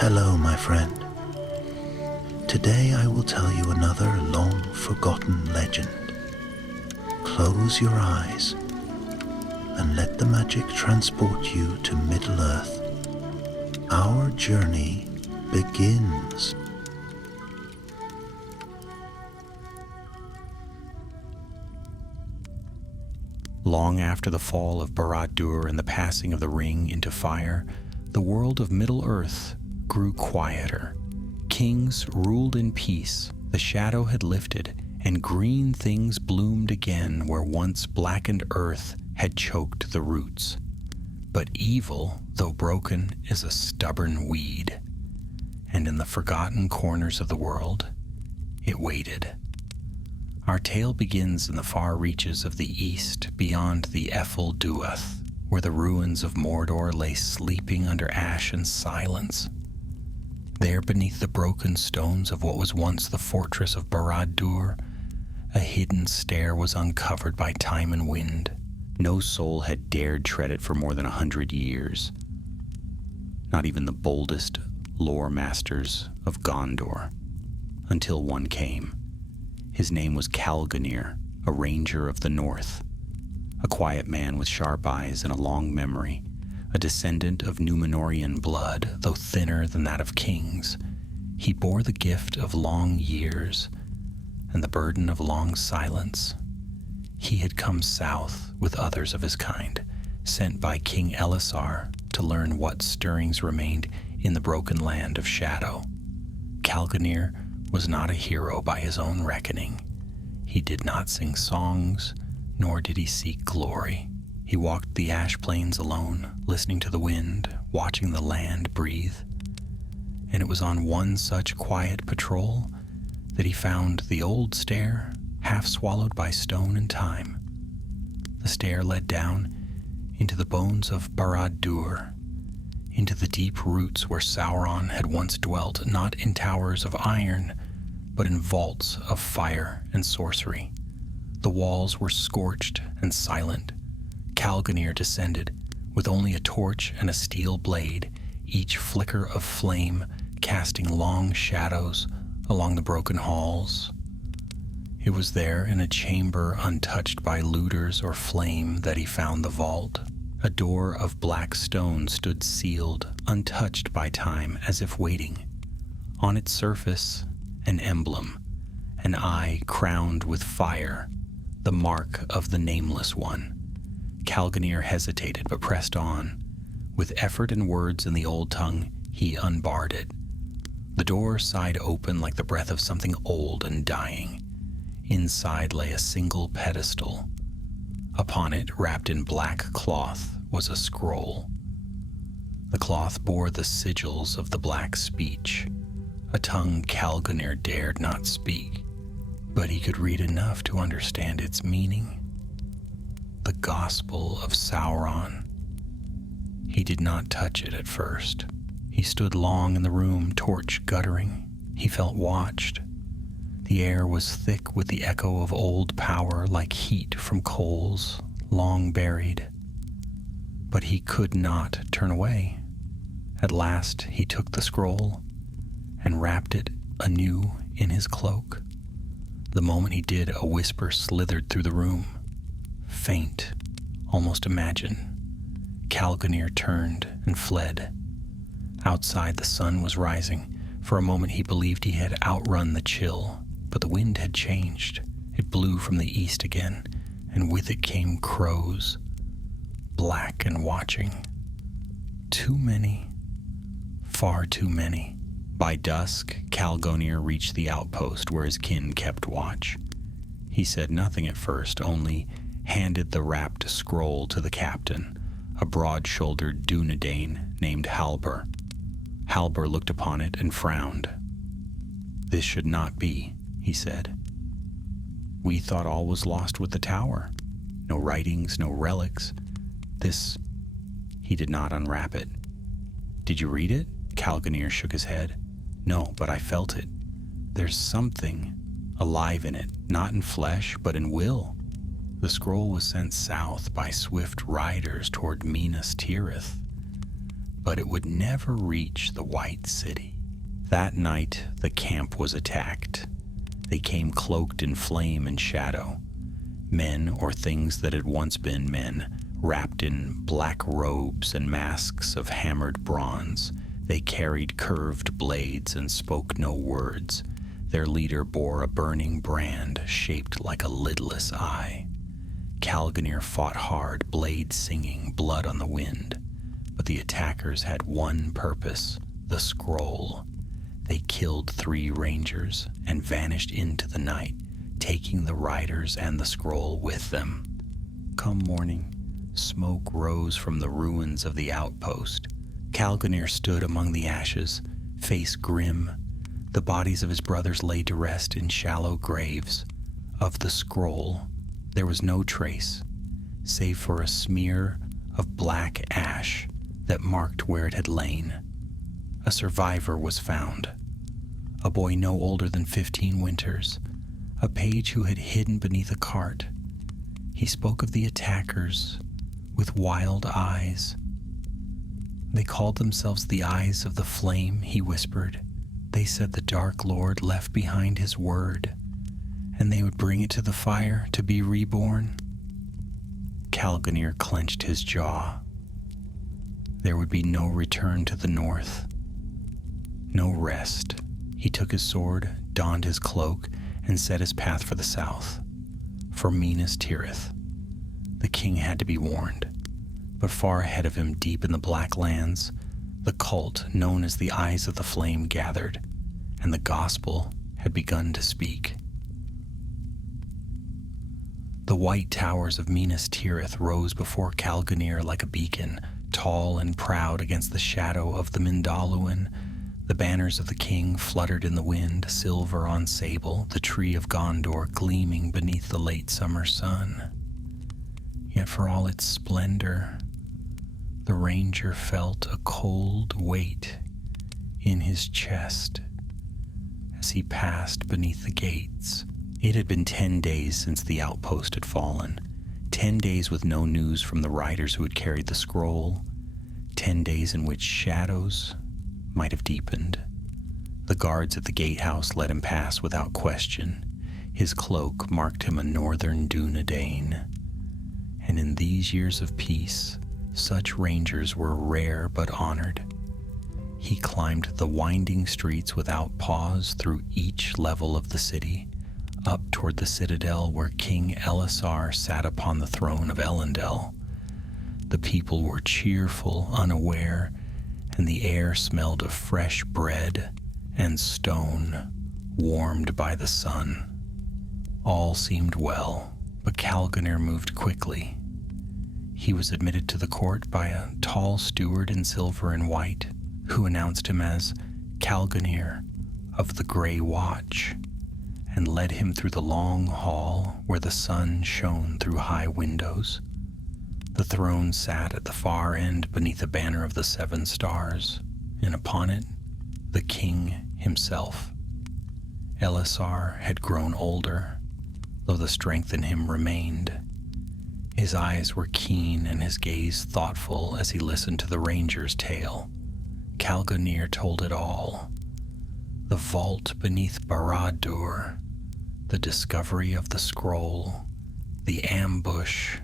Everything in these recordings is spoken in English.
Hello, my friend. Today I will tell you another long-forgotten legend. Close your eyes and let the magic transport you to Middle-earth. Our journey begins. Long after the fall of Barad-dûr and the passing of the ring into fire, the world of Middle-earth grew quieter. Kings ruled in peace, the shadow had lifted, and green things bloomed again where once blackened earth had choked the roots. But evil, though broken, is a stubborn weed, and in the forgotten corners of the world, it waited. Our tale begins in the far reaches of the east, beyond the Ethel Duath, where the ruins of Mordor lay sleeping under ash and silence. There, beneath the broken stones of what was once the fortress of Barad-dûr, a hidden stair was uncovered by time and wind. No soul had dared tread it for more than 100 years. Not even the boldest lore masters of Gondor, until one came. His name was Calgonir, a ranger of the north, a quiet man with sharp eyes and a long memory, a descendant of Númenorian blood, though thinner than that of kings. He bore the gift of long years and the burden of long silence. He had come south with others of his kind, sent by King Elisar to learn what stirrings remained in the broken land of shadow. Calgonir was not a hero by his own reckoning. He did not sing songs, nor did he seek glory. He walked the ash plains alone, listening to the wind, watching the land breathe. And it was on one such quiet patrol that he found the old stair, half swallowed by stone and time. The stair led down into the bones of Barad-dûr, into the deep roots where Sauron had once dwelt, not in towers of iron, but in vaults of fire and sorcery. The walls were scorched and silent. Calgonir descended with only a torch and a steel blade, each flicker of flame casting long shadows along the broken halls. It was there in a chamber untouched by looters or flame that he found the vault. A door of black stone stood sealed, untouched by time, as if waiting. On its surface, an emblem, an eye crowned with fire, the mark of the Nameless One. Calgonir hesitated, but pressed on. With effort and words in the old tongue, he unbarred it. The door sighed open like the breath of something old and dying. Inside lay a single pedestal. Upon it, wrapped in black cloth, was a scroll. The cloth bore the sigils of the Black Speech, a tongue Calgonir dared not speak, but he could read enough to understand its meaning. The Gospel of Sauron. He did not touch it at first. He stood long in the room, torch guttering. He felt watched. The air was thick with the echo of old power, like heat from coals long buried. But he could not turn away. At last he took the scroll and wrapped it anew in his cloak. The moment he did, a whisper slithered through the room. Faint, almost imagine. Calgonir turned and fled. Outside, the sun was rising. For a moment he believed he had outrun the chill, but the wind had changed. It blew from the east again, and with it came crows, black and watching. Too many, far too many. By dusk, Calgonir reached the outpost where his kin kept watch. He said nothing at first, only handed the wrapped scroll to the captain, a broad-shouldered Dúnedain named Halber. Halber looked upon it and frowned. "This should not be," he said. "We thought all was lost with the tower. No writings, no relics. This..." He did not unwrap it. "Did you read it?" Calgonir shook his head. "No, but I felt it. There's something alive in it, not in flesh, but in will." The scroll was sent south by swift riders toward Minas Tirith. but it would never reach the White City. That night, the camp was attacked. They came cloaked in flame and shadow. Men, or things that had once been men, wrapped in black robes and masks of hammered bronze. They carried curved blades and spoke no words. Their leader bore a burning brand shaped like a lidless eye. Calganir fought hard, blade singing, blood on the wind. But the attackers had one purpose, the scroll. They killed 3 rangers and vanished into the night, taking the riders and the scroll with them. Come morning, smoke rose from the ruins of the outpost. Calganir stood among the ashes, face grim. The bodies of his brothers lay to rest in shallow graves. Of the scroll, there was no trace, save for a smear of black ash that marked where it had lain. A survivor was found, a boy no older than 15 winters, a page who had hidden beneath a cart. He spoke of the attackers with wild eyes. They called themselves the Eyes of the Flame, he whispered. They said the Dark Lord left behind his word, and they would bring it to the fire to be reborn. Calganir clenched his jaw. There would be no return to the north, no rest. He took his sword, donned his cloak, and set his path for the south, for Minas Tirith. The king had to be warned, but far ahead of him, deep in the Black Lands, the cult known as the Eyes of the Flame gathered, and the gospel had begun to speak. The white towers of Minas Tirith rose before Calganir like a beacon, tall and proud against the shadow of the Mindalluin. The banners of the king fluttered in the wind, silver on sable, the tree of Gondor gleaming beneath the late summer sun. Yet for all its splendor, the ranger felt a cold weight in his chest as he passed beneath the gates. It had been 10 days since the outpost had fallen, 10 days with no news from the riders who had carried the scroll, 10 days in which shadows might have deepened. The guards at the gatehouse let him pass without question. His cloak marked him a northern Dunedain. And in these years of peace, such rangers were rare but honored. He climbed the winding streets without pause through each level of the city, up toward the citadel where King Elisar sat upon the throne of Elendel. The people were cheerful, unaware, and the air smelled of fresh bread and stone, warmed by the sun. All seemed well, but Calganir moved quickly. He was admitted to the court by a tall steward in silver and white, who announced him as Calganir of the Grey Watch, and led him through the long hall where the sun shone through high windows. The throne sat at the far end beneath a banner of the 7 stars, and upon it, the king himself. Elisar had grown older, though the strength in him remained. His eyes were keen and his gaze thoughtful as he listened to the ranger's tale. Calganir told it all. The vault beneath Barad-dûr, the discovery of the scroll, the ambush,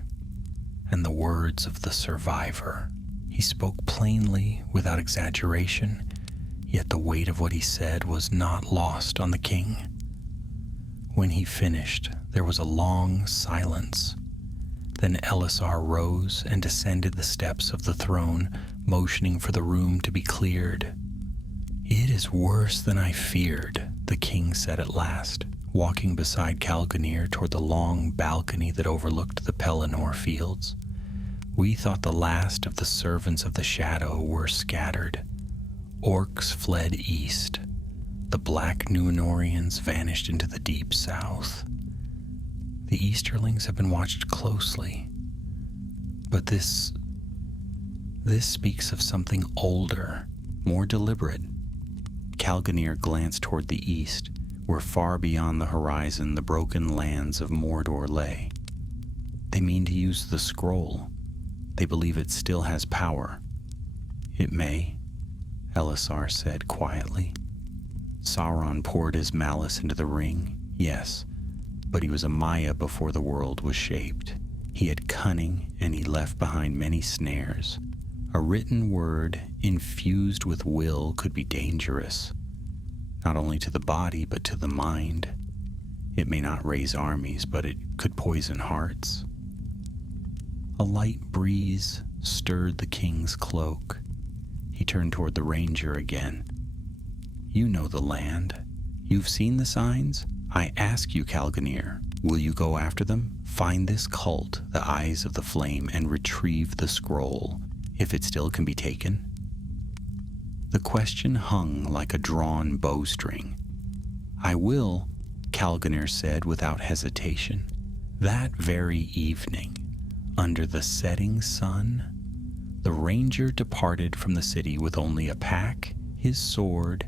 and the words of the survivor. He spoke plainly, without exaggeration, yet the weight of what he said was not lost on the king. When he finished, there was a long silence. Then Elisar rose and descended the steps of the throne, motioning for the room to be cleared. "It is worse than I feared," the king said at last, walking beside Calganir toward the long balcony that overlooked the Pelennor fields. "We thought the last of the servants of the shadow were scattered. Orcs fled east. The black Númenóreans vanished into the deep south. The Easterlings have been watched closely. But this speaks of something older, more deliberate." Calganir glanced toward the east, where far beyond the horizon the broken lands of Mordor lay. "They mean to use the scroll. They believe it still has power. "It may," Elisar said quietly. "Sauron poured his malice into the ring, yes, but he was a Maya before the world was shaped. He had cunning, and he left behind many snares. A written word infused with will could be dangerous, not only to the body but to the mind. It may not raise armies, but it could poison hearts." A light breeze stirred the king's cloak. He turned toward the ranger again. "You know the land. You've seen the signs? I ask you, Calganir, will you go after them? Find this cult, the Eyes of the Flame, and retrieve the scroll, if it still can be taken?" The question hung like a drawn bowstring. "I will," Calganir said without hesitation. That very evening, under the setting sun, the ranger departed from the city with only a pack, his sword,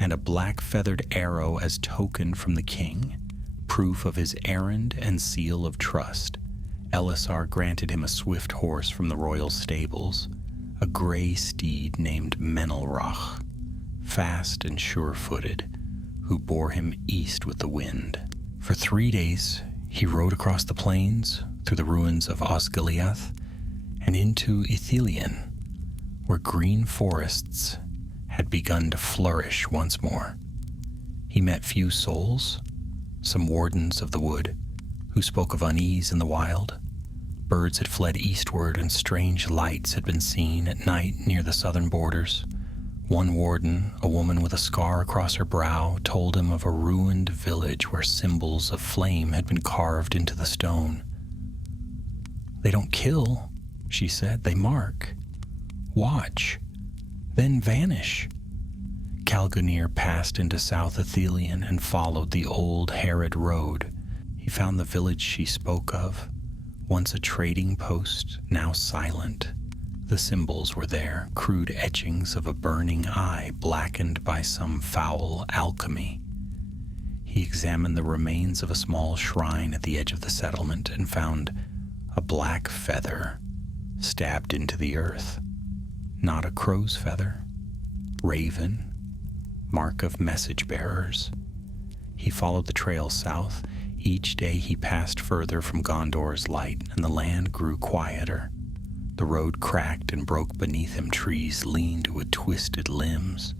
and a black feathered arrow as token from the king, proof of his errand and seal of trust. Elisar granted him a swift horse from the royal stables, a gray steed named Menelrach, fast and sure-footed, who bore him east with the wind. For 3 days he rode across the plains, through the ruins of Osgiliath, and into Ithilien, where green forests had begun to flourish once more. He met few souls, some wardens of the wood, who spoke of unease in the wild. Birds had fled eastward, and strange lights had been seen at night near the southern borders. One warden, a woman with a scar across her brow, told him of a ruined village where symbols of flame had been carved into the stone. "They don't kill," she said, "they mark. Watch, then vanish." Calganir passed into South Ithilien and followed the old Herod road. He found the village she spoke of, once a trading post, now silent. The symbols were there, crude etchings of a burning eye blackened by some foul alchemy. He examined the remains of a small shrine at the edge of the settlement and found a black feather stabbed into the earth. Not a crow's feather, raven, mark of message bearers. He followed the trail south. Each day he passed further from Gondor's light, and the land grew quieter. The road cracked and broke beneath him. Trees leaned with twisted limbs,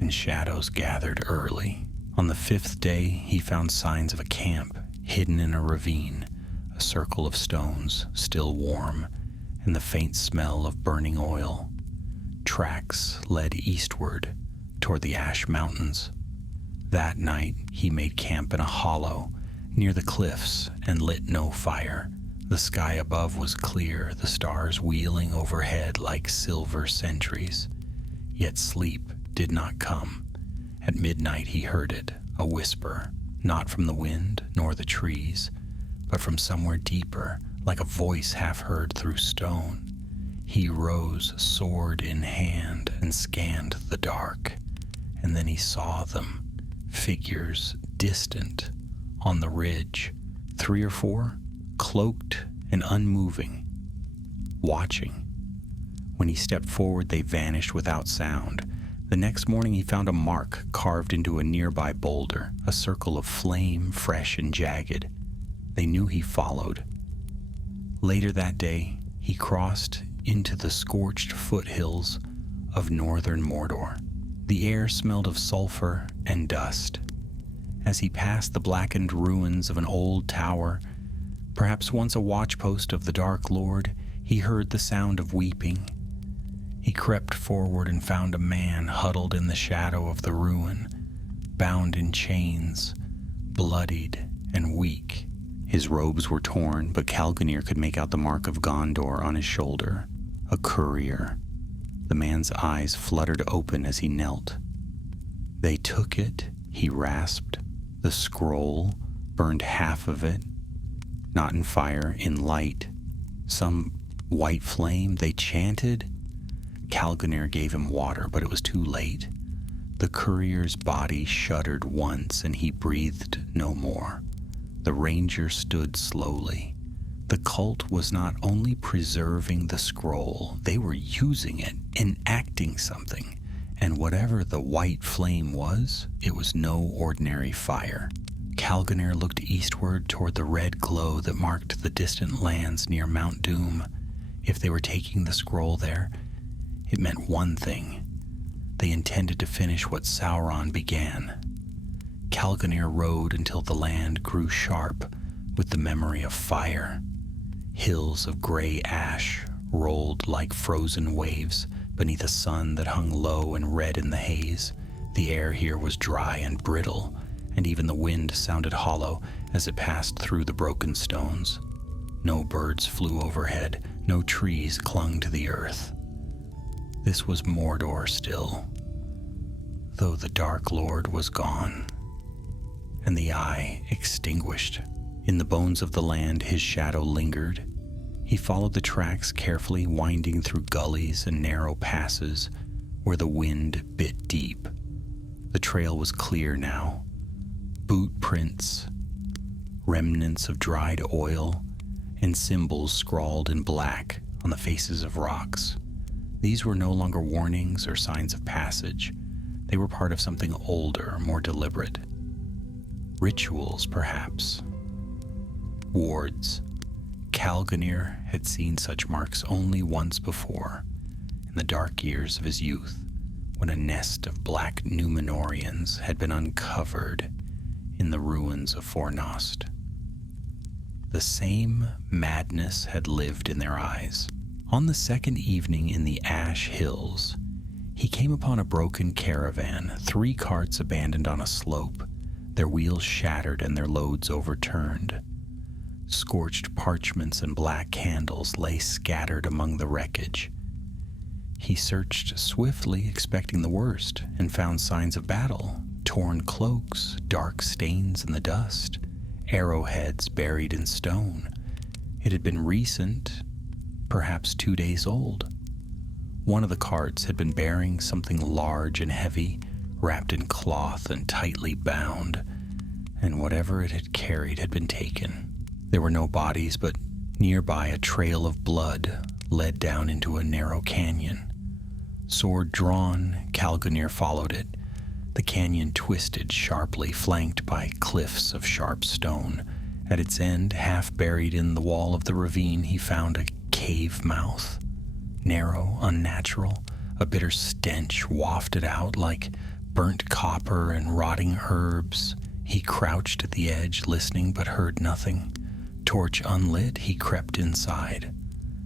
and shadows gathered early. On the 5th day, he found signs of a camp hidden in a ravine, a circle of stones, still warm, and the faint smell of burning oil. Tracks led eastward toward the Ash Mountains. That night, he made camp in a hollow near the cliffs and lit no fire. The sky above was clear, the stars wheeling overhead like silver sentries. Yet sleep did not come. At midnight he heard it, a whisper, not from the wind nor the trees, but from somewhere deeper, like a voice half heard through stone. He rose, sword in hand, and scanned the dark, and then he saw them, figures distant, on the ridge, 3 or 4, cloaked and unmoving, watching. When he stepped forward, they vanished without sound. The next morning he found a mark carved into a nearby boulder, a circle of flame, fresh and jagged. They knew he followed. Later that day, he crossed into the scorched foothills of northern Mordor. The air smelled of sulfur and dust. As he passed the blackened ruins of an old tower, perhaps once a watchpost of the Dark Lord, he heard the sound of weeping. He crept forward and found a man huddled in the shadow of the ruin, bound in chains, bloodied and weak. His robes were torn, but Calganir could make out the mark of Gondor on his shoulder, a courier. The man's eyes fluttered open as he knelt. "They took it," he rasped. "The scroll, burned half of it, not in fire, in light. Some white flame, they chanted." Calganir gave him water, but it was too late. The courier's body shuddered once, and he breathed no more. The ranger stood slowly, The cult was not only preserving the scroll, they were using it, enacting something. And whatever the white flame was, it was no ordinary fire. Calgonir looked eastward toward the red glow that marked the distant lands near Mount Doom. If they were taking the scroll there, it meant one thing. They intended to finish what Sauron began. Calgonir rode until the land grew sharp with the memory of fire. Hills of gray ash rolled like frozen waves beneath a sun that hung low and red in the haze. The air here was dry and brittle, and even the wind sounded hollow as it passed through the broken stones. No birds flew overhead, no trees clung to the earth. This was Mordor still, though the Dark Lord was gone, and the eye extinguished. In the bones of the land his shadow lingered. He followed the tracks carefully, winding through gullies and narrow passes where the wind bit deep. The trail was clear now. Boot prints, remnants of dried oil, and symbols scrawled in black on the faces of rocks. These were no longer warnings or signs of passage. They were part of something older, more deliberate. Rituals, perhaps. Wards. Calgonir had seen such marks only once before, in the dark years of his youth, when a nest of black Númenóreans had been uncovered in the ruins of Fornost. The same madness had lived in their eyes. On the second evening in the Ash Hills, he came upon a broken caravan, 3 carts abandoned on a slope, their wheels shattered and their loads overturned. Scorched parchments and black candles lay scattered among the wreckage. He searched swiftly, expecting the worst, and found signs of battle, torn cloaks, dark stains in the dust, arrowheads buried in stone. It had been recent, perhaps 2 days old. One of the carts had been bearing something large and heavy, wrapped in cloth and tightly bound, and whatever it had carried had been taken. There were no bodies, but nearby a trail of blood led down into a narrow canyon. Sword drawn, Calgonir followed it. The canyon twisted sharply, flanked by cliffs of sharp stone. At its end, half buried in the wall of the ravine, he found a cave mouth. Narrow, unnatural, a bitter stench wafted out like burnt copper and rotting herbs. He crouched at the edge, listening, but heard nothing. Torch unlit, he crept inside.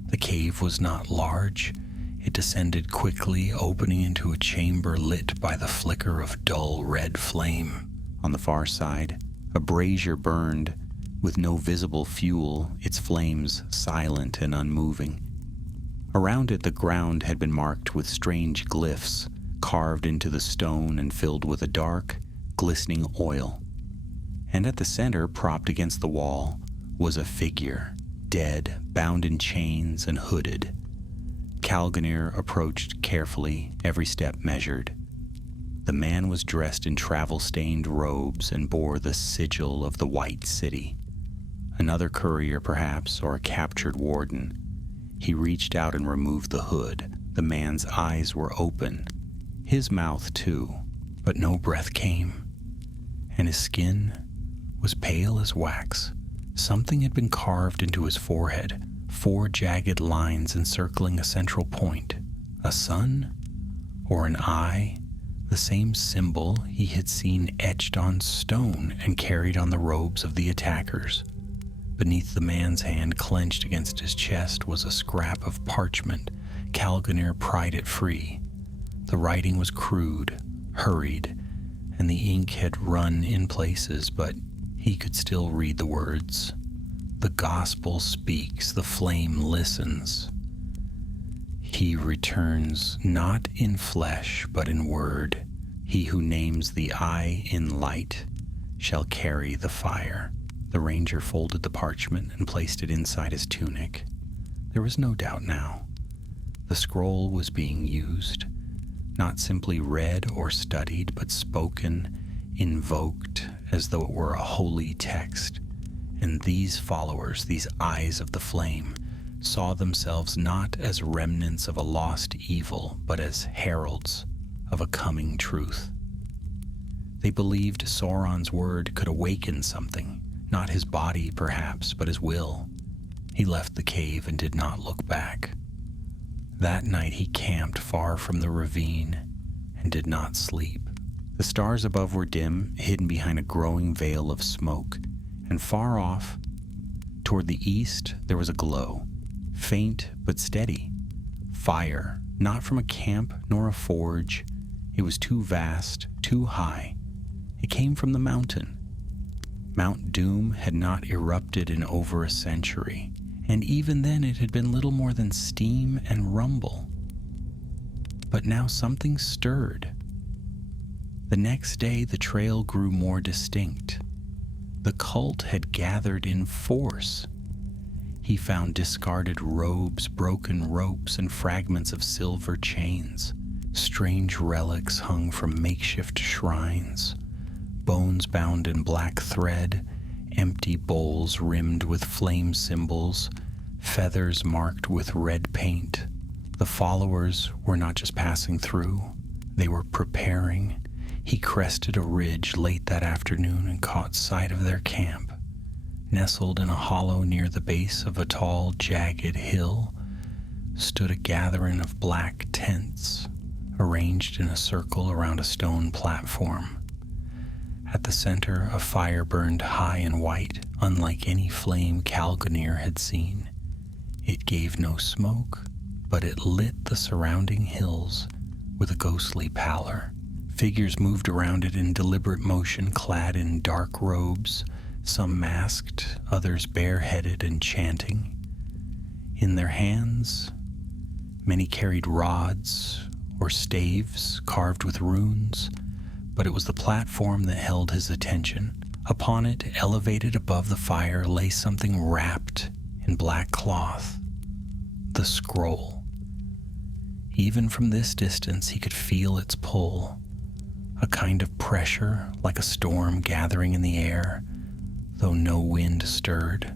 The cave was not large. It descended quickly, opening into a chamber lit by the flicker of dull red flame. On the far side, a brazier burned, with no visible fuel, its flames silent and unmoving. Around it, the ground had been marked with strange glyphs, carved into the stone and filled with a dark, glistening oil. And at the center, propped against the wall, was a figure, dead, bound in chains and hooded. Calgonir approached carefully, every step measured. The man was dressed in travel-stained robes and bore the sigil of the White City. Another courier, perhaps, or a captured warden. He reached out and removed the hood. The man's eyes were open, his mouth too, but no breath came, and his skin was pale as wax. Something had been carved into his forehead, 4 jagged lines encircling a central point. A sun or an eye, the same symbol he had seen etched on stone and carried on the robes of the attackers. Beneath the man's hand, clenched against his chest, was a scrap of parchment. Calgonir pried it free. The writing was crude, hurried, and the ink had run in places, but he could still read the words. The gospel speaks, the flame listens. He returns not in flesh, but in word. He who names the eye in light shall carry the fire. The ranger folded the parchment and placed it inside his tunic. There was no doubt now. The scroll was being used, not simply read or studied, but spoken, invoked as though it were a holy text. And these followers, these eyes of the flame, saw themselves not as remnants of a lost evil, but as heralds of a coming truth. They believed Sauron's word could awaken something, not his body perhaps, but his will. He left the cave and did not look back. That night he camped far from the ravine and did not sleep. The stars above were dim, hidden behind a growing veil of smoke, and far off, toward the east, there was a glow, faint but steady. Fire, not from a camp nor a forge. It was too vast, too high. It came from the mountain. Mount Doom had not erupted in over a century, and even then it had been little more than steam and rumble. But now something stirred. The next day the trail grew more distinct. The cult had gathered in force. He found discarded robes, broken ropes, and fragments of silver chains. Strange relics hung from makeshift shrines. Bones bound in black thread, empty bowls rimmed with flame symbols, feathers marked with red paint. The followers were not just passing through, they were preparing. He crested a ridge late that afternoon and caught sight of their camp. Nestled in a hollow near the base of a tall, jagged hill, stood a gathering of black tents, arranged in a circle around a stone platform. At the center, a fire burned high and white, unlike any flame Calgonir had seen. It gave no smoke, but it lit the surrounding hills with a ghostly pallor. Figures moved around it in deliberate motion, clad in dark robes, some masked, others bareheaded and chanting. In their hands, many carried rods or staves carved with runes, but it was the platform that held his attention. Upon it, elevated above the fire, lay something wrapped in black cloth, the scroll. Even from this distance, he could feel its pull, a kind of pressure like a storm gathering in the air, though no wind stirred.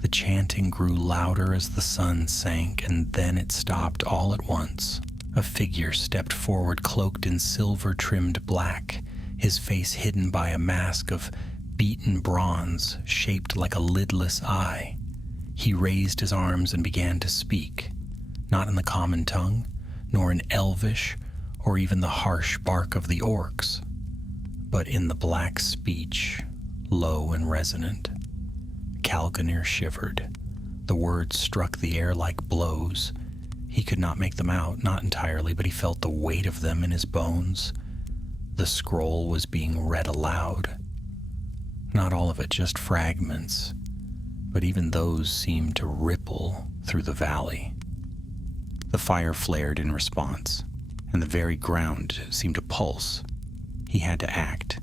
The chanting grew louder as the sun sank, and then it stopped all at once. A figure stepped forward, cloaked in silver-trimmed black, his face hidden by a mask of beaten bronze shaped like a lidless eye. He raised his arms and began to speak, not in the common tongue, nor in Elvish, or even the harsh bark of the orcs, but in the black speech, low and resonant. Calgonir shivered. The words struck the air like blows. He could not make them out, not entirely, but he felt the weight of them in his bones. The scroll was being read aloud. Not all of it, just fragments, but even those seemed to ripple through the valley. The fire flared in response, and the very ground seemed to pulse. He had to act.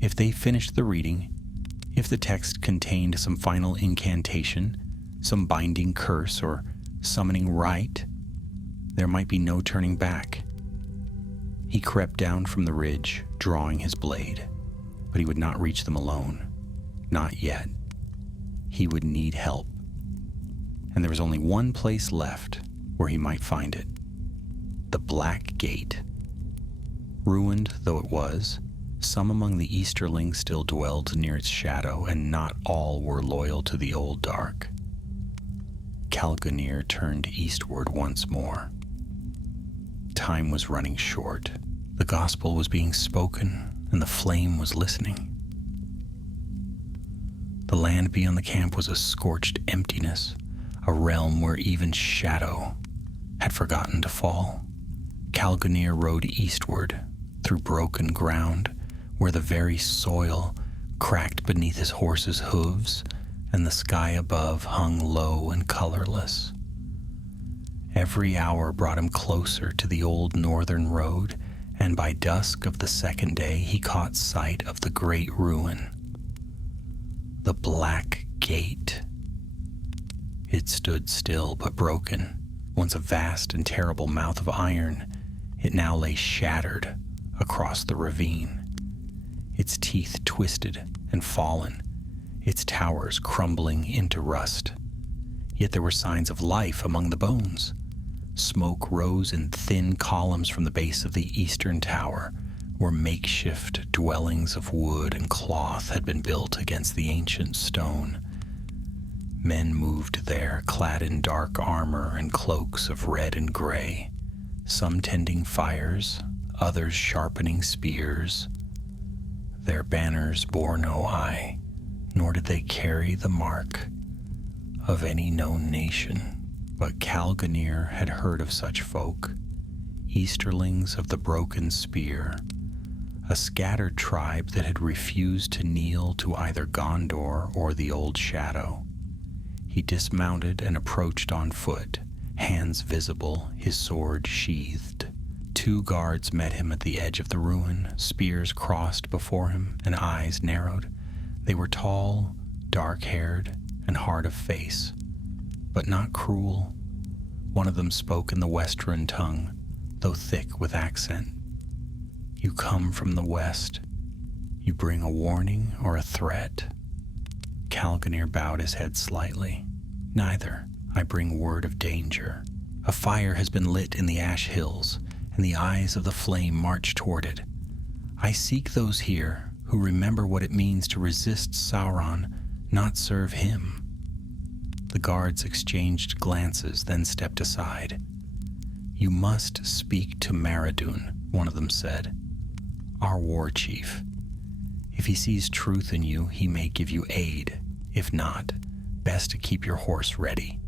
If they finished the reading, if the text contained some final incantation, some binding curse or summoning rite, there might be no turning back. He crept down from the ridge, drawing his blade, but he would not reach them alone. Not yet. He would need help. And there was only one place left where he might find it. The Black Gate. Ruined though it was, some among the Easterlings still dwelled near its shadow, and not all were loyal to the Old Dark. Calgonir turned eastward once more. Time was running short. The gospel was being spoken, and the flame was listening. The land beyond the camp was a scorched emptiness, a realm where even shadow had forgotten to fall. Calgonir rode eastward, through broken ground, where the very soil cracked beneath his horse's hooves, and the sky above hung low and colorless. Every hour brought him closer to the old northern road, and by dusk of the second day he caught sight of the great ruin. The Black Gate. It stood still but broken. Once a vast and terrible mouth of iron, it now lay shattered across the ravine. Its teeth twisted and fallen, its towers crumbling into rust. Yet there were signs of life among the bones. Smoke rose in thin columns from the base of the eastern tower, where makeshift dwellings of wood and cloth had been built against the ancient stone. Men moved there, clad in dark armor and cloaks of red and gray, some tending fires, others sharpening spears. Their banners bore no eye, nor did they carry the mark of any known nation. But Calganir had heard of such folk, Easterlings of the broken spear, a scattered tribe that had refused to kneel to either Gondor or the Old Shadow. He dismounted and approached on foot, hands visible, his sword sheathed. 2 guards met him at the edge of the ruin, spears crossed before him and eyes narrowed. They were tall, dark-haired, and hard of face, but not cruel. One of them spoke in the Western tongue, though thick with accent. "You come from the west. You bring a warning or a threat?" Calganir bowed his head slightly. "Neither. I bring word of danger. A fire has been lit in the Ash Hills, and the eyes of the flame march toward it. I seek those here who remember what it means to resist Sauron, not serve him." The guards exchanged glances, then stepped aside. "You must speak to Maradun," one of them said, "our war chief. If he sees truth in you, he may give you aid. If not, best to keep your horse ready."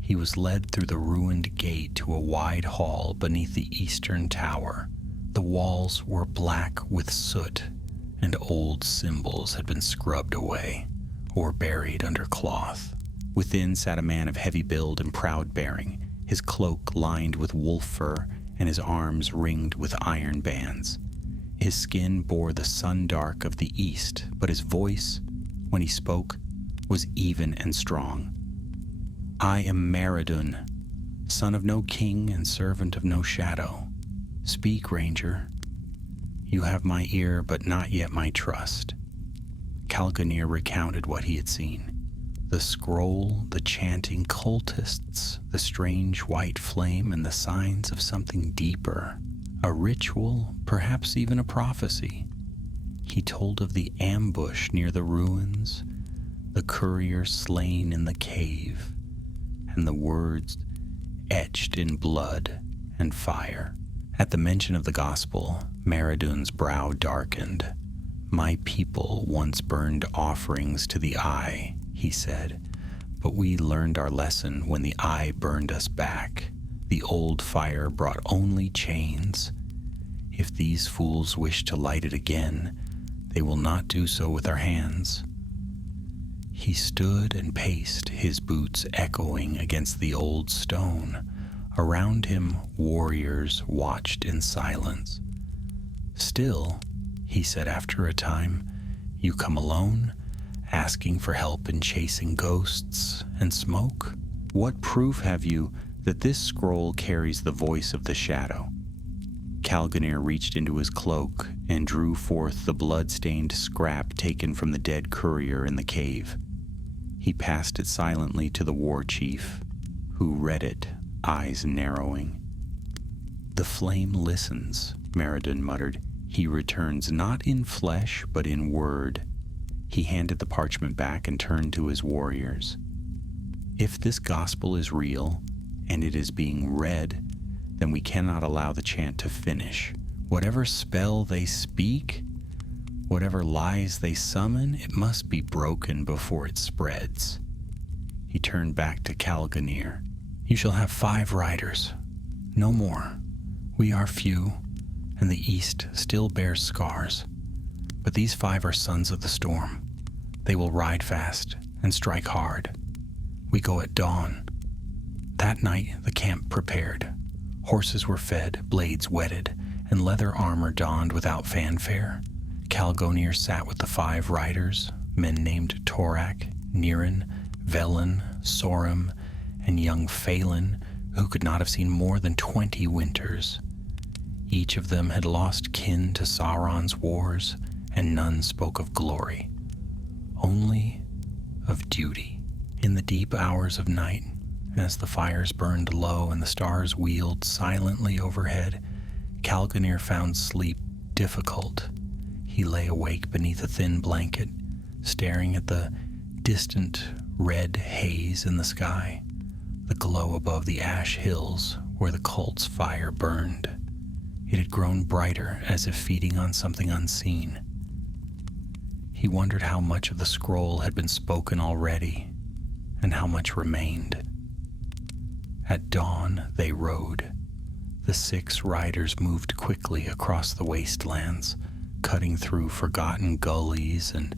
He was led through the ruined gate to a wide hall beneath the eastern tower. The walls were black with soot, and old symbols had been scrubbed away or buried under cloth. Within sat a man of heavy build and proud bearing, his cloak lined with wolf fur and his arms ringed with iron bands. His skin bore the sun-dark of the east, but his voice, when he spoke, was even and strong. "I am Maradun, son of no king and servant of no shadow. Speak, ranger. You have my ear, but not yet my trust." Calganir recounted what he had seen. The scroll, the chanting cultists, the strange white flame, and the signs of something deeper. A ritual, perhaps even a prophecy. He told of the ambush near the ruins, the courier slain in the cave, and the words etched in blood and fire. At the mention of the gospel, Maradun's brow darkened. "My people once burned offerings to the eye," he said, "but we learned our lesson when the eye burned us back. The old fire brought only chains. If these fools wish to light it again, they will not do so with our hands." He stood and paced, his boots echoing against the old stone. Around him, warriors watched in silence. "Still," he said after a time, "you come alone, asking for help in chasing ghosts and smoke? What proof have you that this scroll carries the voice of the shadow?" Calganir reached into his cloak and drew forth the blood-stained scrap taken from the dead courier in the cave. He passed it silently to the war chief, who read it, eyes narrowing. "The flame listens," Maradun muttered. "He returns not in flesh, but in word." He handed the parchment back and turned to his warriors. "If this gospel is real, and it is being read, then we cannot allow the chant to finish. Whatever spell they speak, whatever lies they summon, it must be broken before it spreads." He turned back to Calganir. "You shall have 5 riders, no more. We are few, and the east still bears scars. But these 5 are sons of the storm. They will ride fast and strike hard. We go at dawn." That night the camp prepared. Horses were fed, blades whetted, and leather armor donned without fanfare. Calganir sat with the 5 riders, men named Torak, Nirin, Velen, Sorim, and young Phelan, who could not have seen more than 20 winters. Each of them had lost kin to Sauron's wars, and none spoke of glory. only of duty. In the deep hours of night, as the fires burned low and the stars wheeled silently overhead, Calganir found sleep difficult. He lay awake beneath a thin blanket, staring at the distant red haze in the sky, the glow above the ash hills where the cult's fire burned. It had grown brighter, as if feeding on something unseen. He wondered how much of the scroll had been spoken already, and how much remained. At dawn, they rode. The 6 riders moved quickly across the wastelands, cutting through forgotten gullies and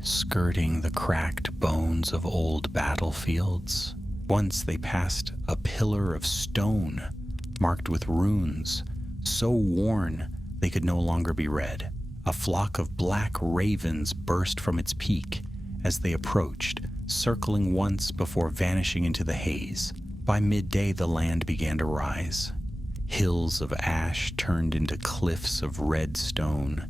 skirting the cracked bones of old battlefields. Once they passed a pillar of stone marked with runes, so worn they could no longer be read. A flock of black ravens burst from its peak as they approached, circling once before vanishing into the haze. By midday, the land began to rise. Hills of ash turned into cliffs of red stone,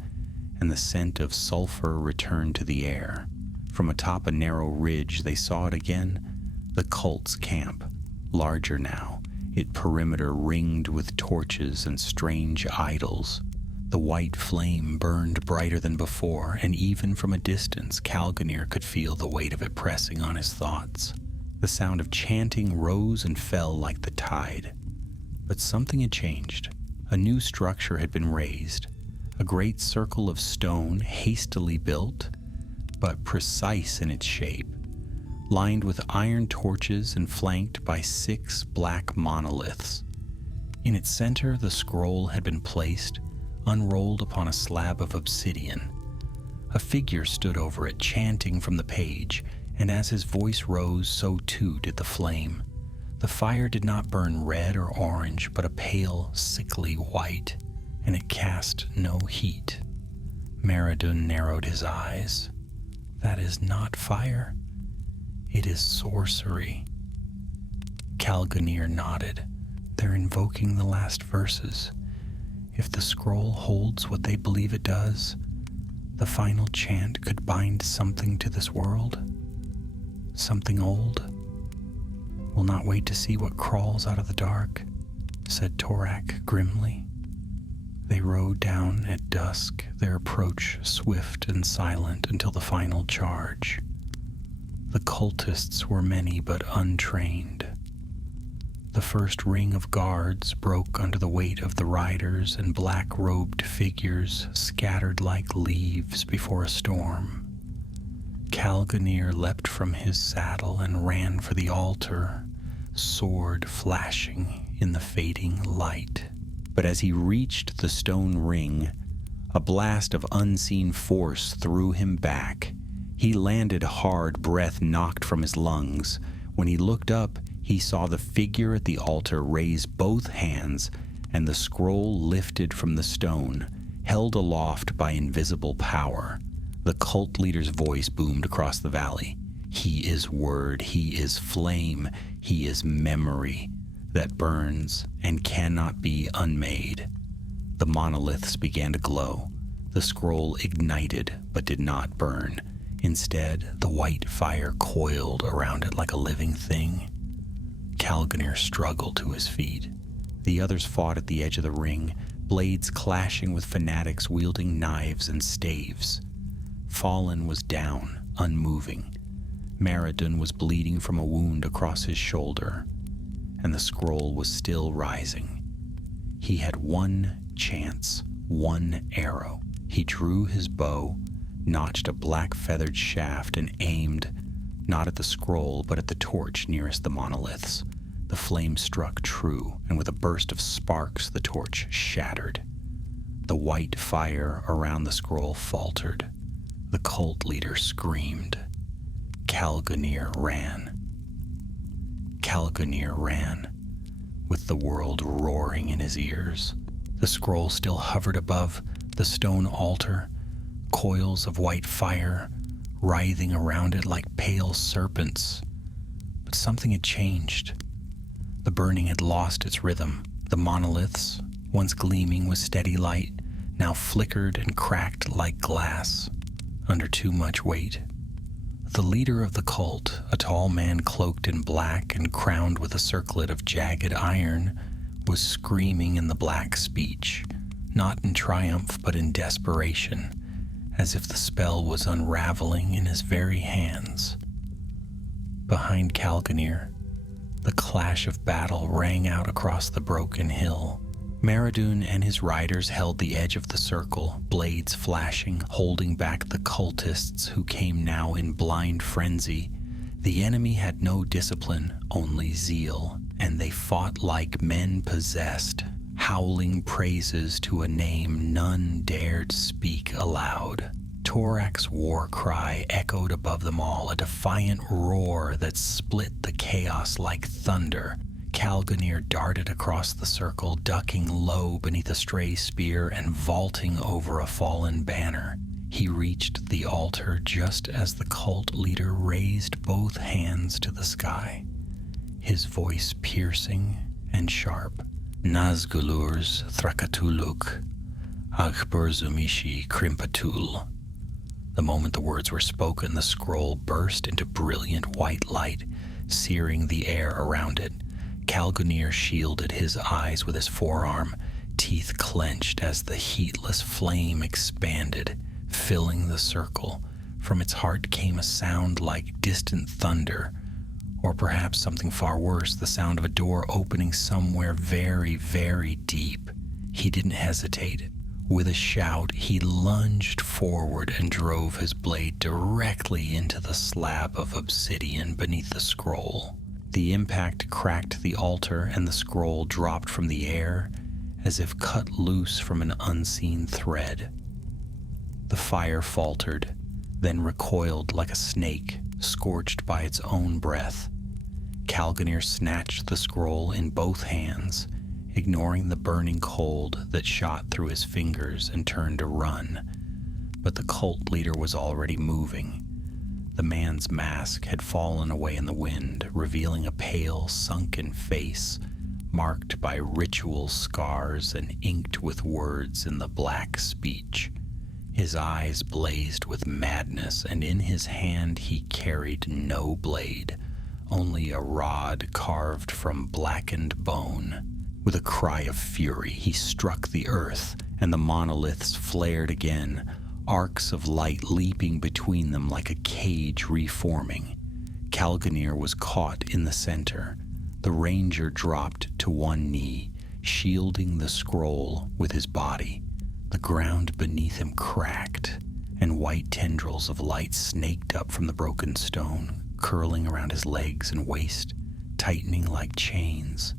and the scent of sulfur returned to the air. From atop a narrow ridge, they saw it again, the cult's camp, larger now, its perimeter ringed with torches and strange idols. The white flame burned brighter than before, and even from a distance, Calganir could feel the weight of it pressing on his thoughts. The sound of chanting rose and fell like the tide. But something had changed. A new structure had been raised, a great circle of stone hastily built, but precise in its shape, lined with iron torches and flanked by 6 black monoliths. In its center, the scroll had been placed, unrolled upon a slab of obsidian. A figure stood over it, chanting from the page, and as his voice rose, so too did the flame. The fire did not burn red or orange, but a pale, sickly white, and it cast no heat. Maradun narrowed his eyes. That is not fire. It is sorcery. Calganir nodded. They're invoking the last verses. If the scroll holds what they believe it does, the final chant could bind something to this world. Something old. We'll not wait to see what crawls out of the dark, said Torak grimly. They rode down at dusk, their approach swift and silent until the final charge. The cultists were many but untrained. The first ring of guards broke under the weight of the riders, and black-robed figures scattered like leaves before a storm. Calganir leapt from his saddle and ran for the altar, sword flashing in the fading light. But as he reached the stone ring, a blast of unseen force threw him back. He landed hard, breath knocked from his lungs. When he looked up, he saw the figure at the altar raise both hands, and the scroll lifted from the stone, held aloft by invisible power. The cult leader's voice boomed across the valley. He is word, he is flame, he is memory that burns and cannot be unmade. The monoliths began to glow. The scroll ignited but did not burn. Instead, the white fire coiled around it like a living thing. Calganir struggled to his feet. The others fought at the edge of the ring, blades clashing with fanatics wielding knives and staves. Fallen was down, unmoving. Maradun was bleeding from a wound across his shoulder, and the scroll was still rising. He had one chance, one arrow. He drew his bow, notched a black-feathered shaft, and aimed not at the scroll, but at the torch nearest the monoliths. The flame struck true, and with a burst of sparks, the torch shattered. The white fire around the scroll faltered. The cult leader screamed. Calganir ran. Calganir ran, with the world roaring in his ears. The scroll still hovered above the stone altar, coils of white fire writhing around it like pale serpents. But something had changed. The burning had lost its rhythm. The monoliths, once gleaming with steady light, now flickered and cracked like glass under too much weight. The leader of the cult, a tall man cloaked in black and crowned with a circlet of jagged iron, was screaming in the black speech, not in triumph but in desperation, as if the spell was unraveling in his very hands. Behind Calganir, the clash of battle rang out across the broken hill. Maradun and his riders held the edge of the circle, blades flashing, holding back the cultists who came now in blind frenzy. The enemy had no discipline, only zeal, and they fought like men possessed, howling praises to a name none dared speak aloud. Torak's war cry echoed above them all, a defiant roar that split the chaos like thunder. Calganir darted across the circle, ducking low beneath a stray spear and vaulting over a fallen banner. He reached the altar just as the cult leader raised both hands to the sky, his voice piercing and sharp. Nazgulurs thrakatuluk, Akbar Zumishi krimpatul. The moment the words were spoken, the scroll burst into brilliant white light, searing the air around it. Calganir shielded his eyes with his forearm, teeth clenched as the heatless flame expanded, filling the circle. From its heart came a sound like distant thunder, or perhaps something far worse, the sound of a door opening somewhere very, very deep. He didn't hesitate. With a shout, he lunged forward and drove his blade directly into the slab of obsidian beneath the scroll. The impact cracked the altar, and the scroll dropped from the air as if cut loose from an unseen thread. The fire faltered, then recoiled like a snake, scorched by its own breath. Calganir snatched the scroll in both hands, ignoring the burning cold that shot through his fingers, and turned to run. But the cult leader was already moving. The man's mask had fallen away in the wind, revealing a pale, sunken face, marked by ritual scars and inked with words in the black speech. His eyes blazed with madness, and in his hand he carried no blade, only a rod carved from blackened bone. With a cry of fury, he struck the earth, and the monoliths flared again, arcs of light leaping between them like a cage reforming. Calganir was caught in the center. The ranger dropped to one knee, shielding the scroll with his body. The ground beneath him cracked, and white tendrils of light snaked up from the broken stone, curling around his legs and waist, tightening like chains.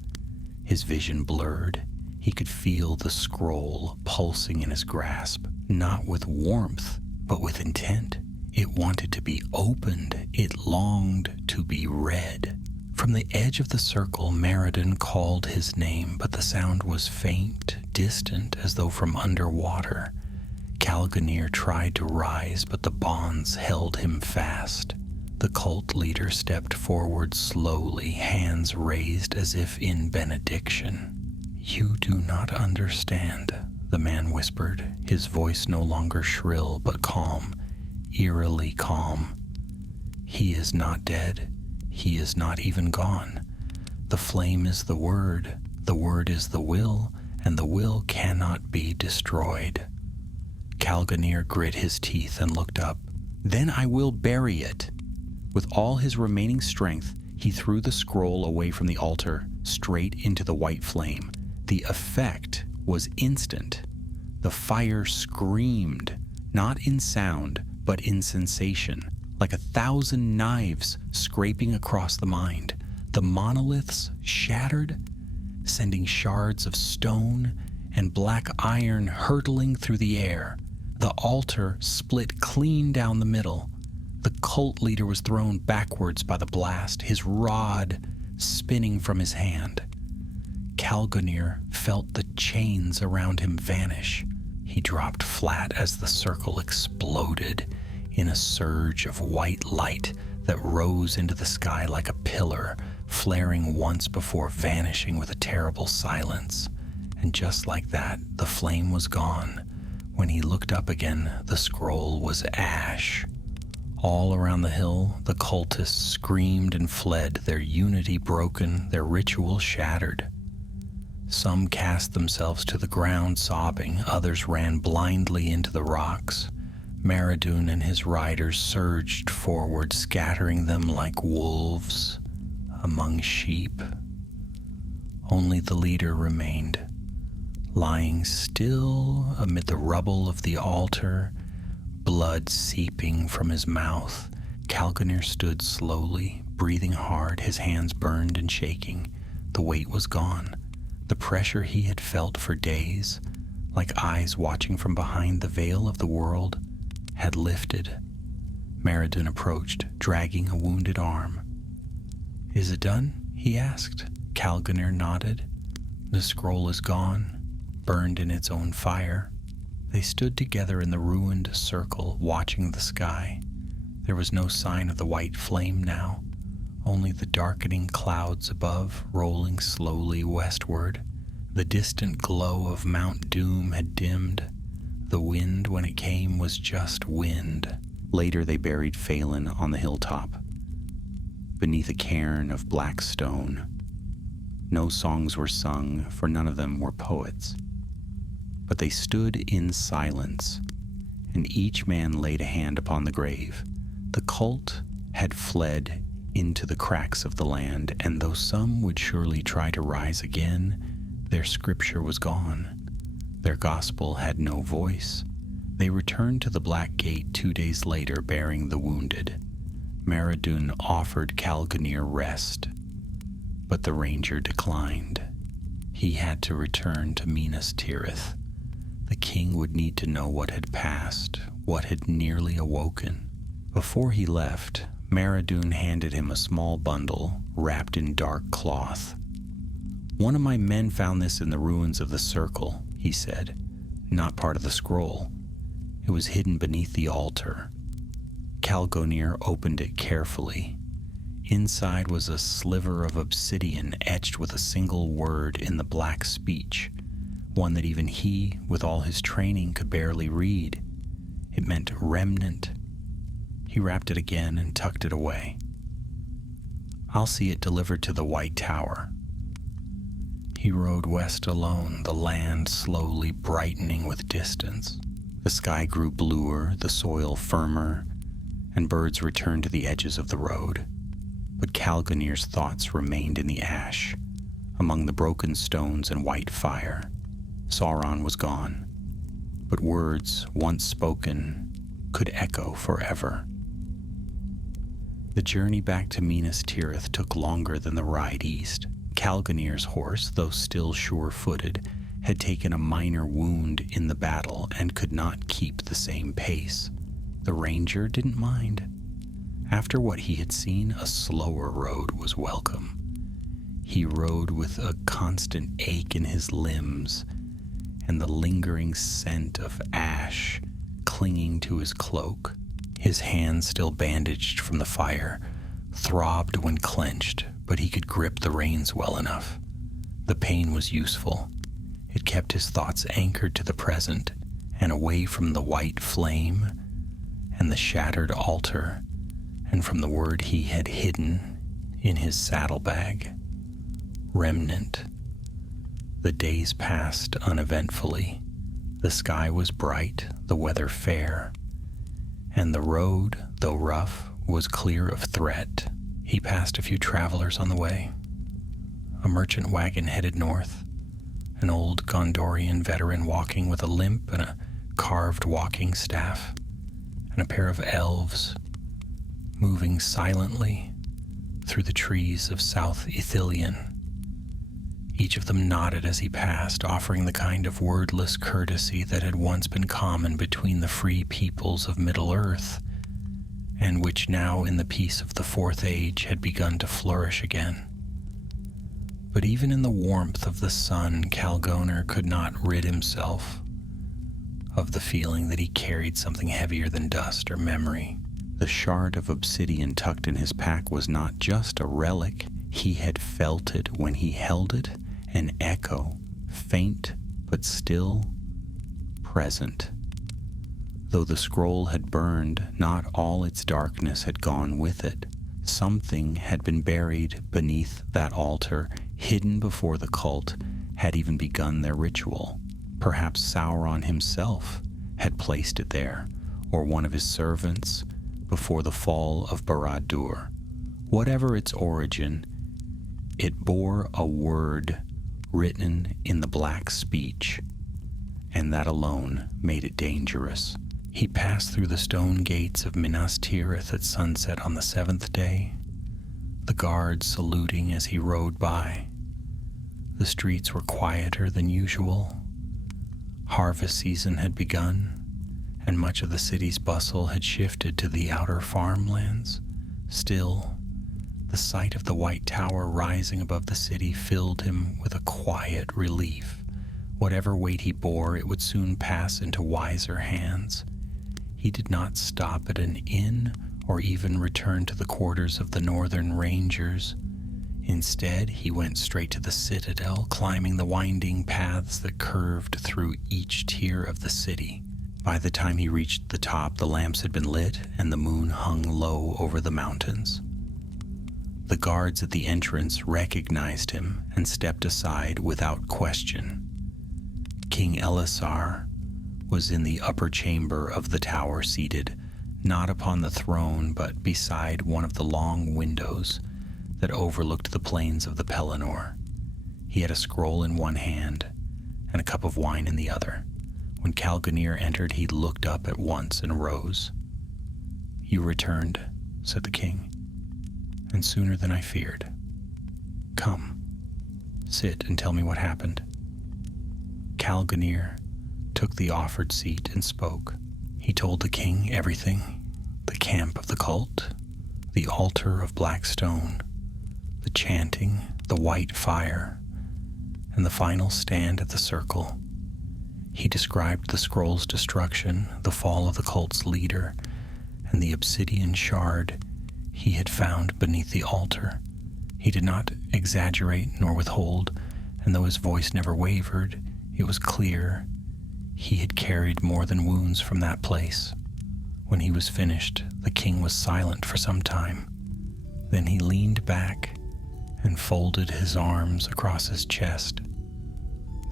His vision blurred. He could feel the scroll pulsing in his grasp, not with warmth, but with intent. It wanted to be opened. It longed to be read. From the edge of the circle, Maradun called his name, but the sound was faint, distant, as though from underwater. Calganir tried to rise, but the bonds held him fast. The cult leader stepped forward slowly, hands raised as if in benediction. "You do not understand," the man whispered, his voice no longer shrill but calm, eerily calm. "He is not dead. He is not even gone. The flame is the word is the will, and the will cannot be destroyed." Calganir grit his teeth and looked up. "Then I will bury it." With all his remaining strength, he threw the scroll away from the altar, straight into the white flame. The effect was instant. The fire screamed, not in sound, but in sensation, like 1,000 knives scraping across the mind. The monoliths shattered, sending shards of stone and black iron hurtling through the air. The altar split clean down the middle. The cult leader was thrown backwards by the blast, his rod spinning from his hand. Calganir felt the chains around him vanish. He dropped flat as the circle exploded in a surge of white light that rose into the sky like a pillar, flaring once before vanishing with a terrible silence. And just like that, the flame was gone. When he looked up again, the scroll was ash. All around the hill, the cultists screamed and fled, their unity broken, their ritual shattered. Some cast themselves to the ground sobbing, others ran blindly into the rocks. Maradun and his riders surged forward, scattering them like wolves among sheep. Only the leader remained, lying still amid the rubble of the altar, blood seeping from his mouth. Calgonir stood slowly, breathing hard, his hands burned and shaking. The weight was gone. The pressure he had felt for days, like eyes watching from behind the veil of the world, had lifted. Maradun approached, dragging a wounded arm. "Is it done?" he asked. Calgonir nodded. "The scroll is gone, burned in its own fire." They stood together in the ruined circle, watching the sky. There was no sign of the white flame now, only the darkening clouds above, rolling slowly westward. The distant glow of Mount Doom had dimmed. The wind, when it came, was just wind. Later they buried Phelan on the hilltop, beneath a cairn of black stone. No songs were sung, for none of them were poets. But they stood in silence, and each man laid a hand upon the grave. The cult had fled into the cracks of the land, and though some would surely try to rise again, their scripture was gone. Their gospel had no voice. They returned to the Black Gate 2 days later, bearing the wounded. Maradun offered Calgonir rest, but the ranger declined. He had to return to Minas Tirith. The king would need to know what had passed, what had nearly awoken. Before he left, Maradun handed him a small bundle wrapped in dark cloth. "One of my men found this in the ruins of the circle," he said. "Not part of the scroll. It was hidden beneath the altar." Calgonir opened it carefully. Inside was a sliver of obsidian etched with a single word in the black speech, one that even he, with all his training, could barely read. It meant remnant. He wrapped it again and tucked it away. "I'll see it delivered to the White Tower." He rode west alone, the land slowly brightening with distance. The sky grew bluer, the soil firmer, and birds returned to the edges of the road. But Calgonir's thoughts remained in the ash, among the broken stones and white fire. Sauron was gone, but words once spoken could echo forever. The journey back to Minas Tirith took longer than the ride east. Calgonir's horse, though still sure-footed, had taken a minor wound in the battle and could not keep the same pace. The ranger didn't mind. After what he had seen, a slower road was welcome. He rode with a constant ache in his limbs, and the lingering scent of ash clinging to his cloak. His hands, still bandaged from the fire, throbbed when clenched, but he could grip the reins well enough. The pain was useful. It kept his thoughts anchored to the present and away from the white flame and the shattered altar and from the word he had hidden in his saddlebag. Remnant. The days passed uneventfully. The sky was bright, the weather fair, and the road, though rough, was clear of threat. He passed a few travelers on the way. A merchant wagon headed north, an old Gondorian veteran walking with a limp and a carved walking staff, and a pair of elves moving silently through the trees of South Ithilien. Each of them nodded as he passed, offering the kind of wordless courtesy that had once been common between the free peoples of Middle-earth, and which now in the peace of the Fourth Age had begun to flourish again. But even in the warmth of the sun, Calgonir could not rid himself of the feeling that he carried something heavier than dust or memory. The shard of obsidian tucked in his pack was not just a relic. He had felt it when he held it, an echo, faint but still present. Though the scroll had burned, not all its darkness had gone with it. Something had been buried beneath that altar, hidden before the cult had even begun their ritual. Perhaps Sauron himself had placed it there, or one of his servants, before the fall of Barad-dûr. Whatever its origin, it bore a word written in the black speech, and that alone made it dangerous. He passed through the stone gates of Minas Tirith at sunset on the 7th day, the guards saluting as he rode by. The streets were quieter than usual. Harvest season had begun, and much of the city's bustle had shifted to the outer farmlands. Still, the sight of the white tower rising above the city filled him with a quiet relief. Whatever weight he bore, it would soon pass into wiser hands. He did not stop at an inn or even return to the quarters of the northern rangers. Instead, he went straight to the citadel, climbing the winding paths that curved through each tier of the city. By the time he reached the top, the lamps had been lit and the moon hung low over the mountains. The guards at the entrance recognized him and stepped aside without question. King Elessar was in the upper chamber of the tower, seated not upon the throne but beside one of the long windows that overlooked the plains of the Pelennor. He had a scroll in one hand and a cup of wine in the other. When Calgonir entered, he looked up at once and rose. "You returned," said the king, "and sooner than I feared. Come, sit and tell me what happened." Calgonir took the offered seat and spoke. He told the king everything: the camp of the cult, the altar of black stone, the chanting, the white fire, and the final stand at the circle. He described the scroll's destruction, the fall of the cult's leader, and the obsidian shard he had found beneath the altar. He did not exaggerate nor withhold, and though his voice never wavered, it was clear he had carried more than wounds from that place. When he was finished, the king was silent for some time. Then he leaned back and folded his arms across his chest.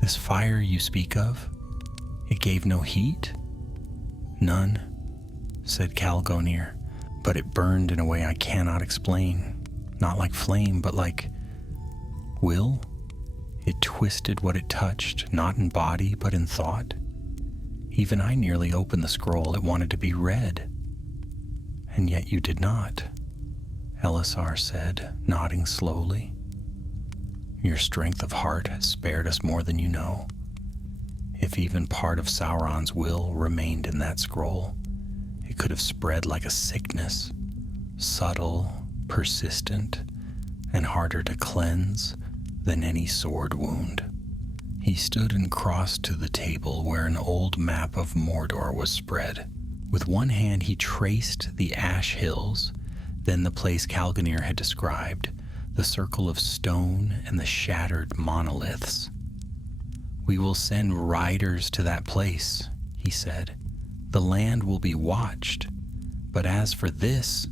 "This fire you speak of, it gave no heat?" "None," said Calgonir, "but it burned in a way I cannot explain. Not like flame, but like will. It twisted what it touched, not in body, but in thought. Even I nearly opened the scroll. It wanted to be read. And yet you did not," Elessar said, nodding slowly. "Your strength of heart has spared us more than you know. If even part of Sauron's will remained in that scroll, it could have spread like a sickness, subtle, persistent, and harder to cleanse than any sword wound." He stood and crossed to the table where an old map of Mordor was spread. With one hand he traced the ash hills, then the place Calgonir had described, the circle of stone and the shattered monoliths. "We will send riders to that place," he said. "The land will be watched. But as for this,"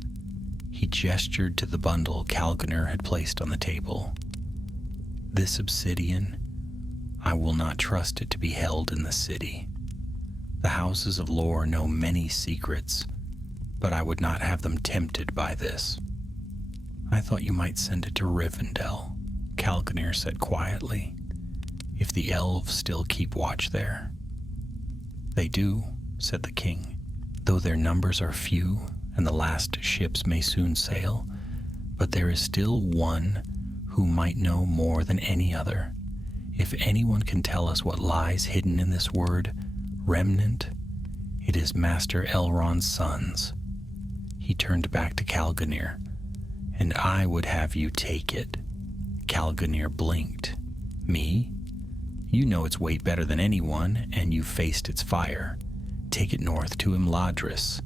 he gestured to the bundle Calgonir had placed on the table, "this obsidian, I will not trust it to be held in the city. The houses of lore know many secrets, but I would not have them tempted by this." "I thought you might send it to Rivendell," Calgonir said quietly, "if the elves still keep watch there." "They do," said the king, "though their numbers are few and the last ships may soon sail, but there is still one who might know more than any other. If anyone can tell us what lies hidden in this word, remnant, it is Master Elrond's sons." He turned back to Calgonir. "And I would have you take it." Calgonir blinked. "Me? You know its weight better than anyone, and you faced its fire. Take it north to Imladris.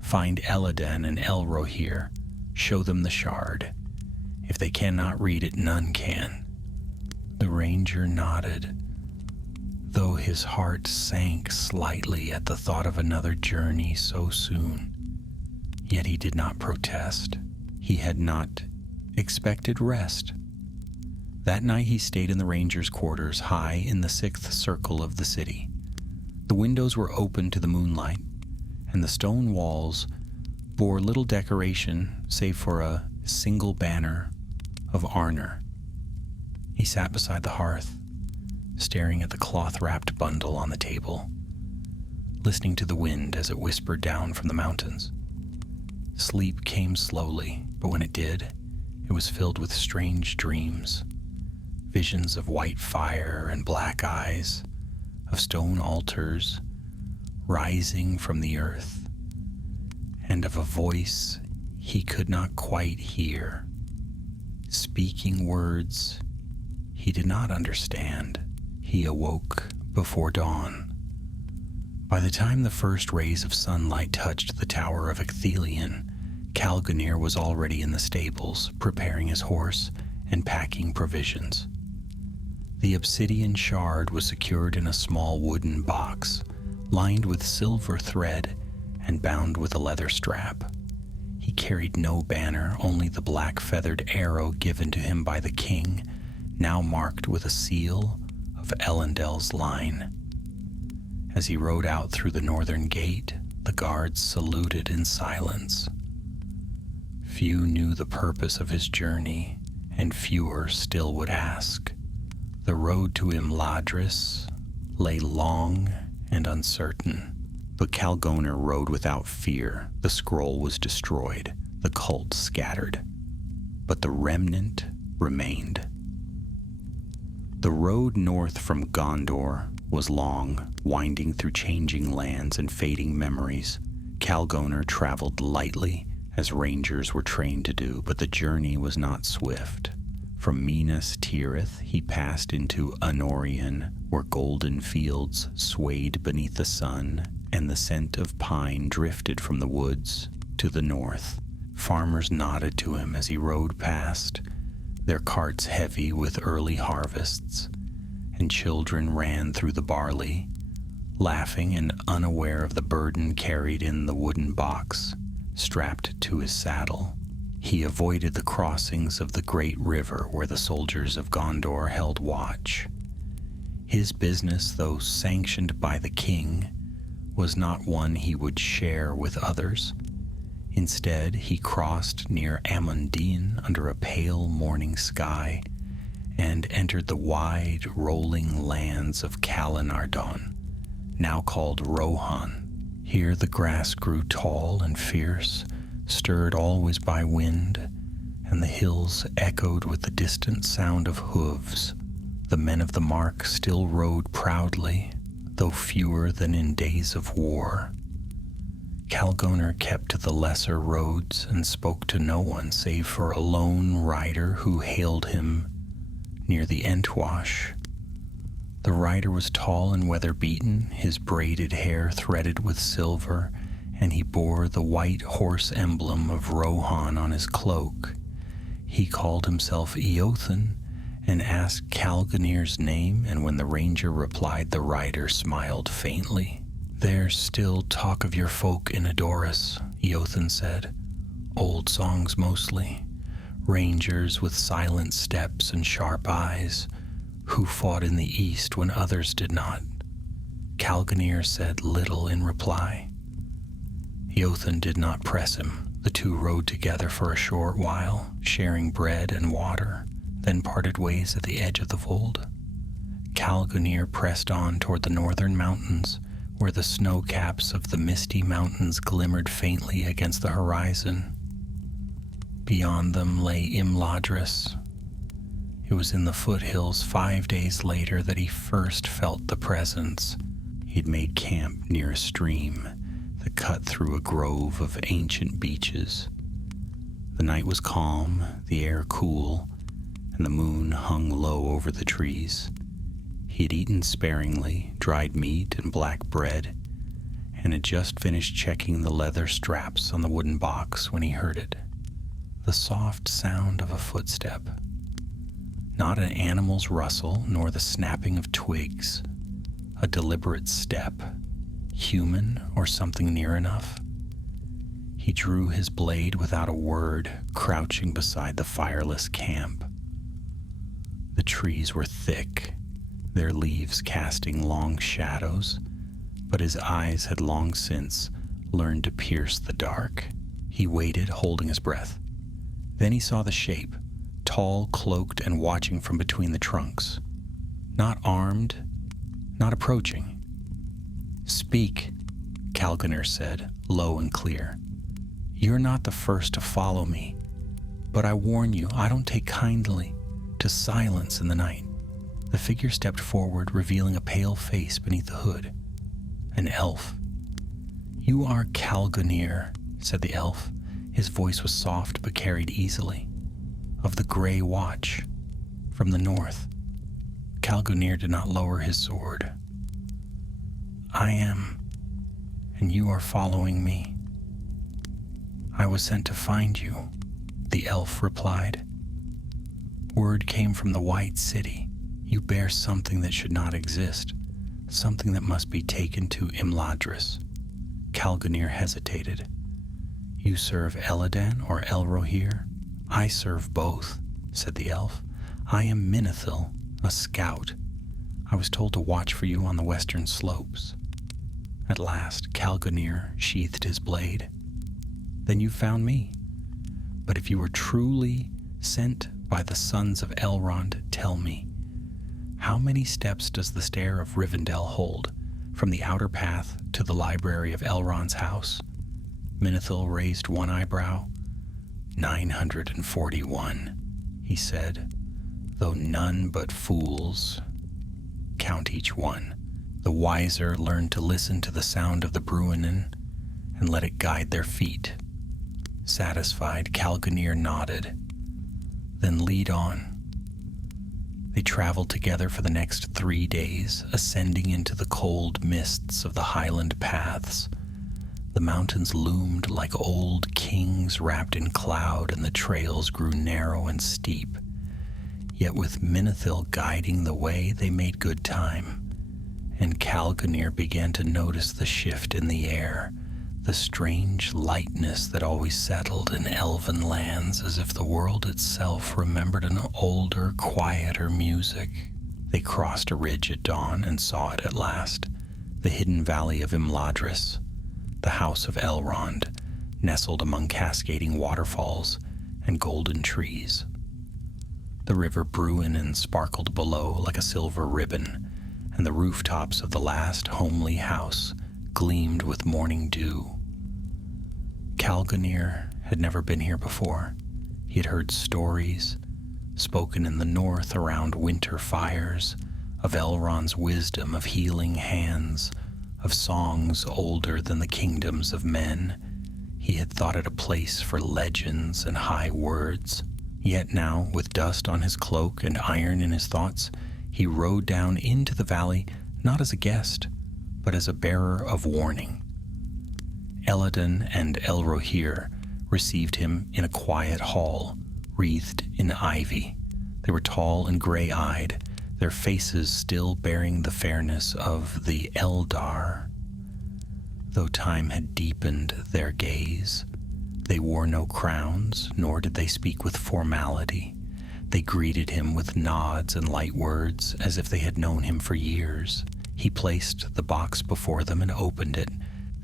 Find Elladan and Elrohir. Show them the shard. If they cannot read it, none can." The ranger nodded. though his heart sank slightly at the thought of another journey so soon. Yet he did not protest. He had not expected rest. That night he stayed in the ranger's quarters high in the 6th circle of the city. The windows were open to the moonlight, and the stone walls bore little decoration save for a single banner of Arnor. He sat beside the hearth, staring at the cloth-wrapped bundle on the table, listening to the wind as it whispered down from the mountains. Sleep came slowly, but when it did, it was filled with strange dreams, visions of white fire and black eyes, of stone altars rising from the earth, and of a voice he could not quite hear, speaking words he did not understand. He awoke before dawn. By the time the first rays of sunlight touched the Tower of Ithilien, Calgonir was already in the stables, preparing his horse and packing provisions. The obsidian shard was secured in a small wooden box, lined with silver thread and bound with a leather strap. He carried no banner, only the black feathered arrow given to him by the king, now marked with a seal of Elendil's line. As he rode out through the northern gate, the guards saluted in silence. Few knew the purpose of his journey, and fewer still would ask. The road to Imladris lay long and uncertain, but Calgonir rode without fear. The scroll was destroyed, the cult scattered, but the remnant remained. The road north from Gondor was long, winding through changing lands and fading memories. Calgonir traveled lightly, as rangers were trained to do, but the journey was not swift. From Minas Tirith, he passed into Anorion, where golden fields swayed beneath the sun, and the scent of pine drifted from the woods to the north. Farmers nodded to him as he rode past, their carts heavy with early harvests, and children ran through the barley, laughing and unaware of the burden carried in the wooden box strapped to his saddle. He avoided the crossings of the great river where the soldiers of Gondor held watch. His business, though sanctioned by the king, was not one he would share with others. Instead, he crossed near Amundine under a pale morning sky and entered the wide, rolling lands of Calenardon, now called Rohan. Here the grass grew tall and fierce, stirred always by wind, and the hills echoed with the distant sound of hooves. The men of the mark still rode proudly, though fewer than in days of war. Calgonir kept to the lesser roads and spoke to no one save for a lone rider who hailed him near the Entwash. The rider was tall and weather-beaten, his braided hair threaded with silver, and he bore the white horse emblem of Rohan on his cloak. He called himself Eothen and asked Calgonir's name, and when the ranger replied, the rider smiled faintly. "There's still talk of your folk in Edoras," Eothen said. "Old songs mostly. Rangers with silent steps and sharp eyes, who fought in the east when others did not." Calgonir said little in reply. Eothen did not press him. The two rode together for a short while, sharing bread and water, then parted ways at the edge of the fold. Calgonir pressed on toward the northern mountains, where the snow caps of the misty mountains glimmered faintly against the horizon. Beyond them lay Imladris. It was in the foothills 5 days later that he first felt the presence. He'd made camp near a stream that cut through a grove of ancient beeches. The night was calm, the air cool, and the moon hung low over the trees. He had eaten sparingly, dried meat and black bread, and had just finished checking the leather straps on the wooden box when he heard it. The soft sound of a footstep. Not an animal's rustle, nor the snapping of twigs, a deliberate step, human or something near enough. He drew his blade without a word, crouching beside the fireless camp. The trees were thick, their leaves casting long shadows, but his eyes had long since learned to pierce the dark. He waited, holding his breath. Then he saw the shape, tall, cloaked, and watching from between the trunks. Not armed, not approaching. "Speak," Calgonir said, low and clear. "You're not the first to follow me, but I warn you, I don't take kindly to silence in the night." The figure stepped forward, revealing a pale face beneath the hood. An elf. "You are Calgonir," said the elf. His voice was soft but carried easily. "Of the Grey Watch, from the north." Calgonir did not lower his sword. "I am, and you are following me." "I was sent to find you," the elf replied. "Word came from the White City. You bear something that should not exist, something that must be taken to Imladris." Calgonir hesitated. "You serve Eladan or Elrohir?" "I serve both," said the elf. "I am Minethil, a scout. I was told to watch for you on the western slopes." At last, Calgonir sheathed his blade. "Then you found me. But if you were truly sent by the sons of Elrond, tell me, how many steps does the stair of Rivendell hold, from the outer path to the library of Elrond's house?" Minethil raised one eyebrow. 941, he said, "though none but fools count each one. The wiser learn to listen to the sound of the Bruinen and let it guide their feet." Satisfied, Calgonir nodded. "Then lead on." They traveled together for the next 3 days, ascending into the cold mists of the highland paths. The mountains loomed like old kings wrapped in cloud, and the trails grew narrow and steep. Yet with Minethil guiding the way, they made good time. And Calgonir began to notice the shift in the air, the strange lightness that always settled in elven lands, as if the world itself remembered an older, quieter music. They crossed a ridge at dawn and saw it at last, the hidden valley of Imladris, the house of Elrond, nestled among cascading waterfalls and golden trees. The river Bruinen sparkled below like a silver ribbon, and the rooftops of the last homely house gleamed with morning dew. Calgonir had never been here before. He had heard stories, spoken in the north around winter fires, of Elrond's wisdom, of healing hands, of songs older than the kingdoms of men. He had thought it a place for legends and high words. Yet now, with dust on his cloak and iron in his thoughts, he rode down into the valley not as a guest, but as a bearer of warning. Elladan and Elrohir received him in a quiet hall, wreathed in ivy. They were tall and gray-eyed, their faces still bearing the fairness of the Eldar, though time had deepened their gaze. They wore no crowns, nor did they speak with formality. They greeted him with nods and light words, as if they had known him for years. He placed the box before them and opened it.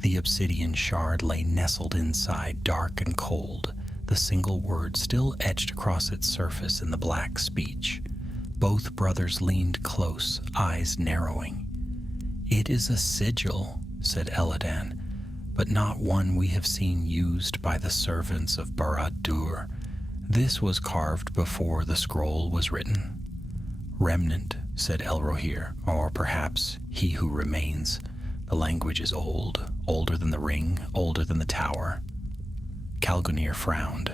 The obsidian shard lay nestled inside, dark and cold, the single word still etched across its surface in the black speech. Both brothers leaned close, eyes narrowing. "It is a sigil," said Eladan, "but not one we have seen used by the servants of Barad-dûr. This was carved before the scroll was written." "Remnant," said Elrohir, "or perhaps he who remains. The language is old, older than the ring, older than the tower." Calgonir frowned.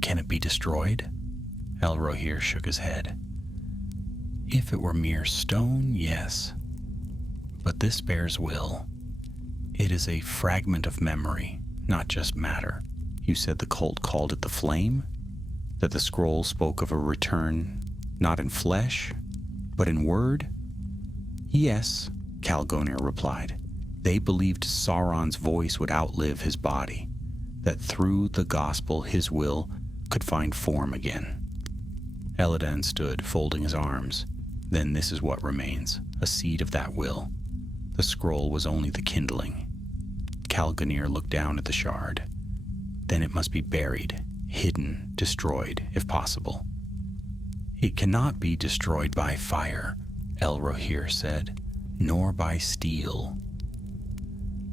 "Can it be destroyed?" Elrohir shook his head. "If it were mere stone, yes. But this bears will. It is a fragment of memory, not just matter." "You said the cult called it the Flame? That the scroll spoke of a return, not in flesh, but in word?" "Yes," Calgonir replied. They believed Sauron's voice would outlive his body, that through the gospel his will could find form again. Elladan stood, folding his arms. Then this is what remains, a seed of that will. The scroll was only the kindling. Calgonir looked down at the shard. Then it must be buried, hidden, destroyed, if possible. It cannot be destroyed by fire, Elrohir said, nor by steel.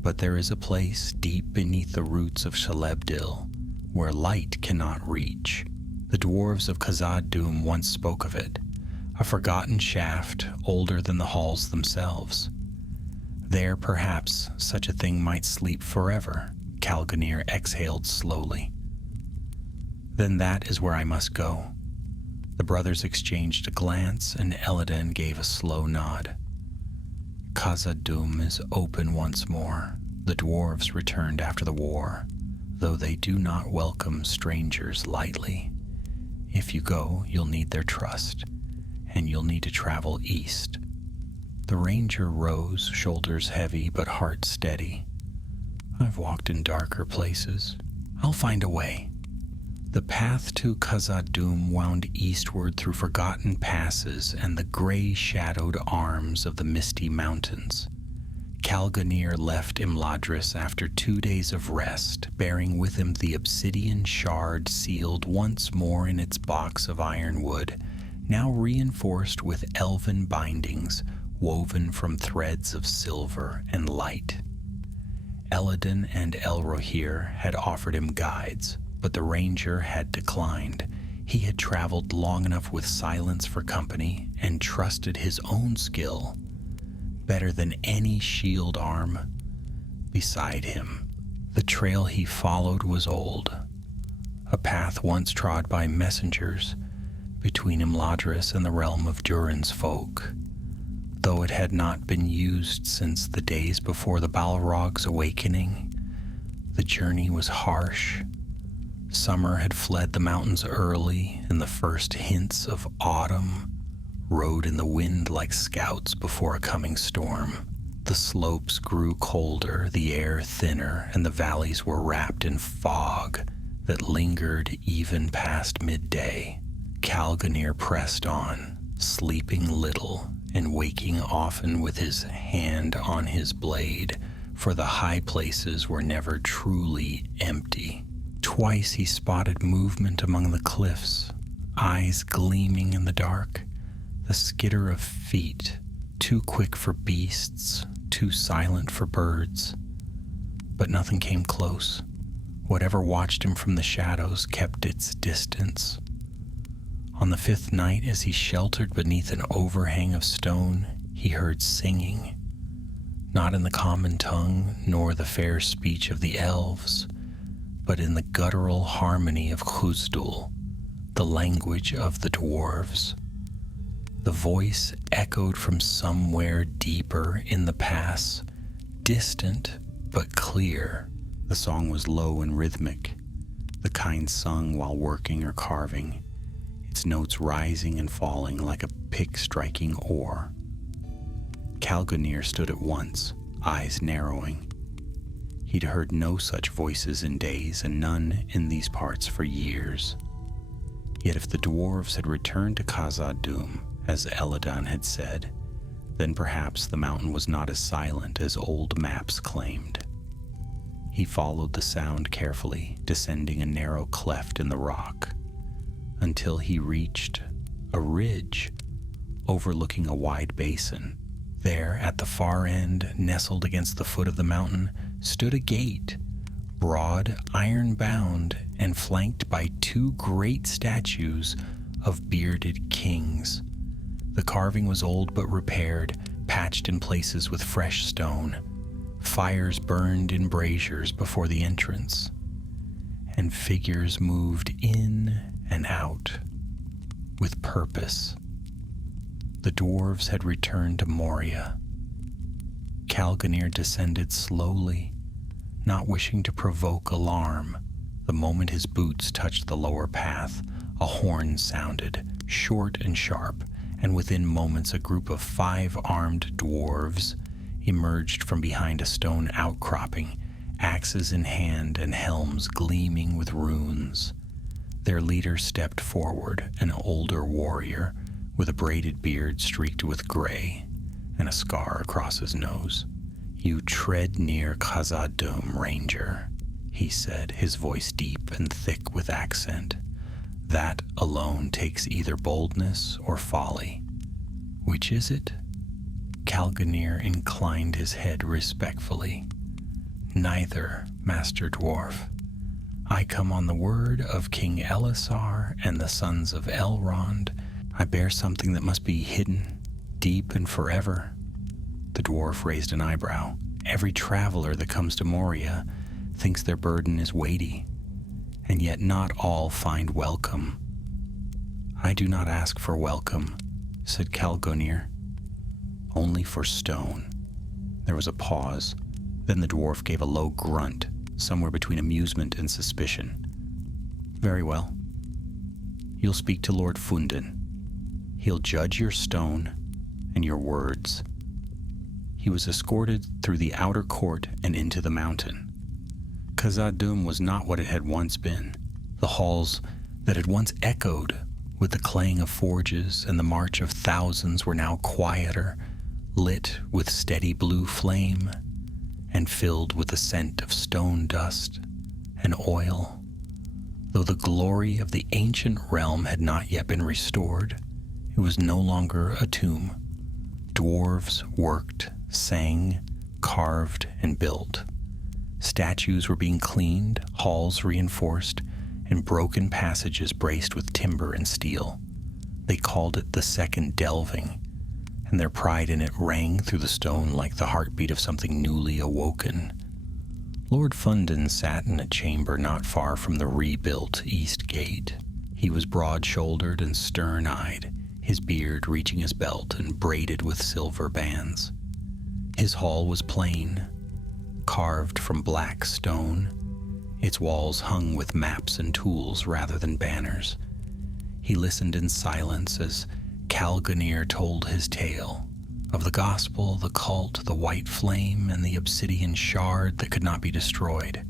But there is a place deep beneath the roots of Shelebdil where light cannot reach. The dwarves of Khazad-dûm once spoke of it, a forgotten shaft older than the halls themselves. There, perhaps, such a thing might sleep forever, Calgonir exhaled slowly. Then that is where I must go. The brothers exchanged a glance, and Elladan gave a slow nod. Khazad-dûm is open once more. The dwarves returned after the war, though they do not welcome strangers lightly. If you go, you'll need their trust, and you'll need to travel east. The ranger rose, shoulders heavy but heart steady. I've walked in darker places. I'll find a way. The path to Khazad-dûm wound eastward through forgotten passes and the gray-shadowed arms of the misty mountains. Calgonir left Imladris after 2 days of rest, bearing with him the obsidian shard sealed once more in its box of ironwood, now reinforced with elven bindings woven from threads of silver and light. Elladan and Elrohir had offered him guides, but the ranger had declined. He had traveled long enough with silence for company and trusted his own skill better than any shield arm beside him. The trail he followed was old, a path once trod by messengers between Imladris and the realm of Durin's folk, though it had not been used since the days before the Balrog's awakening. The journey was harsh. Summer had fled the mountains early, and the first hints of autumn rode in the wind like scouts before a coming storm. The slopes grew colder, the air thinner, and the valleys were wrapped in fog that lingered even past midday. Calgonir pressed on, sleeping little and waking often with his hand on his blade, for the high places were never truly empty. Twice he spotted movement among the cliffs, eyes gleaming in the dark, the skitter of feet, too quick for beasts, too silent for birds. But nothing came close. Whatever watched him from the shadows kept its distance. On the 5th night, as he sheltered beneath an overhang of stone, he heard singing, not in the common tongue nor the fair speech of the elves, but in the guttural harmony of Khuzdul, the language of the dwarves. The voice echoed from somewhere deeper in the pass, distant but clear. The song was low and rhythmic, the kind sung while working or carving, its notes rising and falling like a pick striking oar. Calgonir stood at once, eyes narrowing. He'd heard no such voices in days, and none in these parts for years. Yet if the dwarves had returned to Khazad-dûm, as Elladan had said, then perhaps the mountain was not as silent as old maps claimed. He followed the sound carefully, descending a narrow cleft in the rock, until he reached a ridge overlooking a wide basin. There, at the far end, nestled against the foot of the mountain, stood a gate, broad, iron-bound, and flanked by 2 great statues of bearded kings. The carving was old but repaired, patched in places with fresh stone. Fires burned in braziers before the entrance, and figures moved in and out with purpose. The dwarves had returned to Moria. Calgonir descended slowly, not wishing to provoke alarm. The moment his boots touched the lower path, a horn sounded, short and sharp, and within moments a group of 5 armed dwarves emerged from behind a stone outcropping, axes in hand and helms gleaming with runes. Their leader stepped forward, an older warrior with a braided beard streaked with gray and a scar across his nose. "You tread near Khazad-dûm, Ranger," he said, his voice deep and thick with accent. "That alone takes either boldness or folly. Which is it?" Calganir inclined his head respectfully. "Neither, Master Dwarf. I come on the word of King Elisar and the sons of Elrond. I bear something that must be hidden, deep and forever." The dwarf raised an eyebrow. "Every traveler that comes to Moria thinks their burden is weighty, and yet not all find welcome." "I do not ask for welcome," said Calgonir. "Only for stone." There was a pause. Then the dwarf gave a low grunt, somewhere between amusement and suspicion. "Very well. You'll speak to Lord Fundin. He'll judge your stone and your words." He was escorted through the outer court and into the mountain. Khazad-dûm was not what it had once been. The halls that had once echoed with the clang of forges and the march of thousands were now quieter, lit with steady blue flame, and filled with the scent of stone dust and oil. Though the glory of the ancient realm had not yet been restored, it was no longer a tomb. Dwarves worked, sang, carved, and built. Statues were being cleaned, halls reinforced, and broken passages braced with timber and steel. They called it the Second Delving, and their pride in it rang through the stone like the heartbeat of something newly awoken. Lord Fundin sat in a chamber not far from the rebuilt East Gate. He was broad-shouldered and stern-eyed, his beard reaching his belt and braided with silver bands. His hall was plain, carved from black stone, its walls hung with maps and tools rather than banners. He listened in silence as Calganir told his tale of the gospel, the cult, the white flame, and the obsidian shard that could not be destroyed.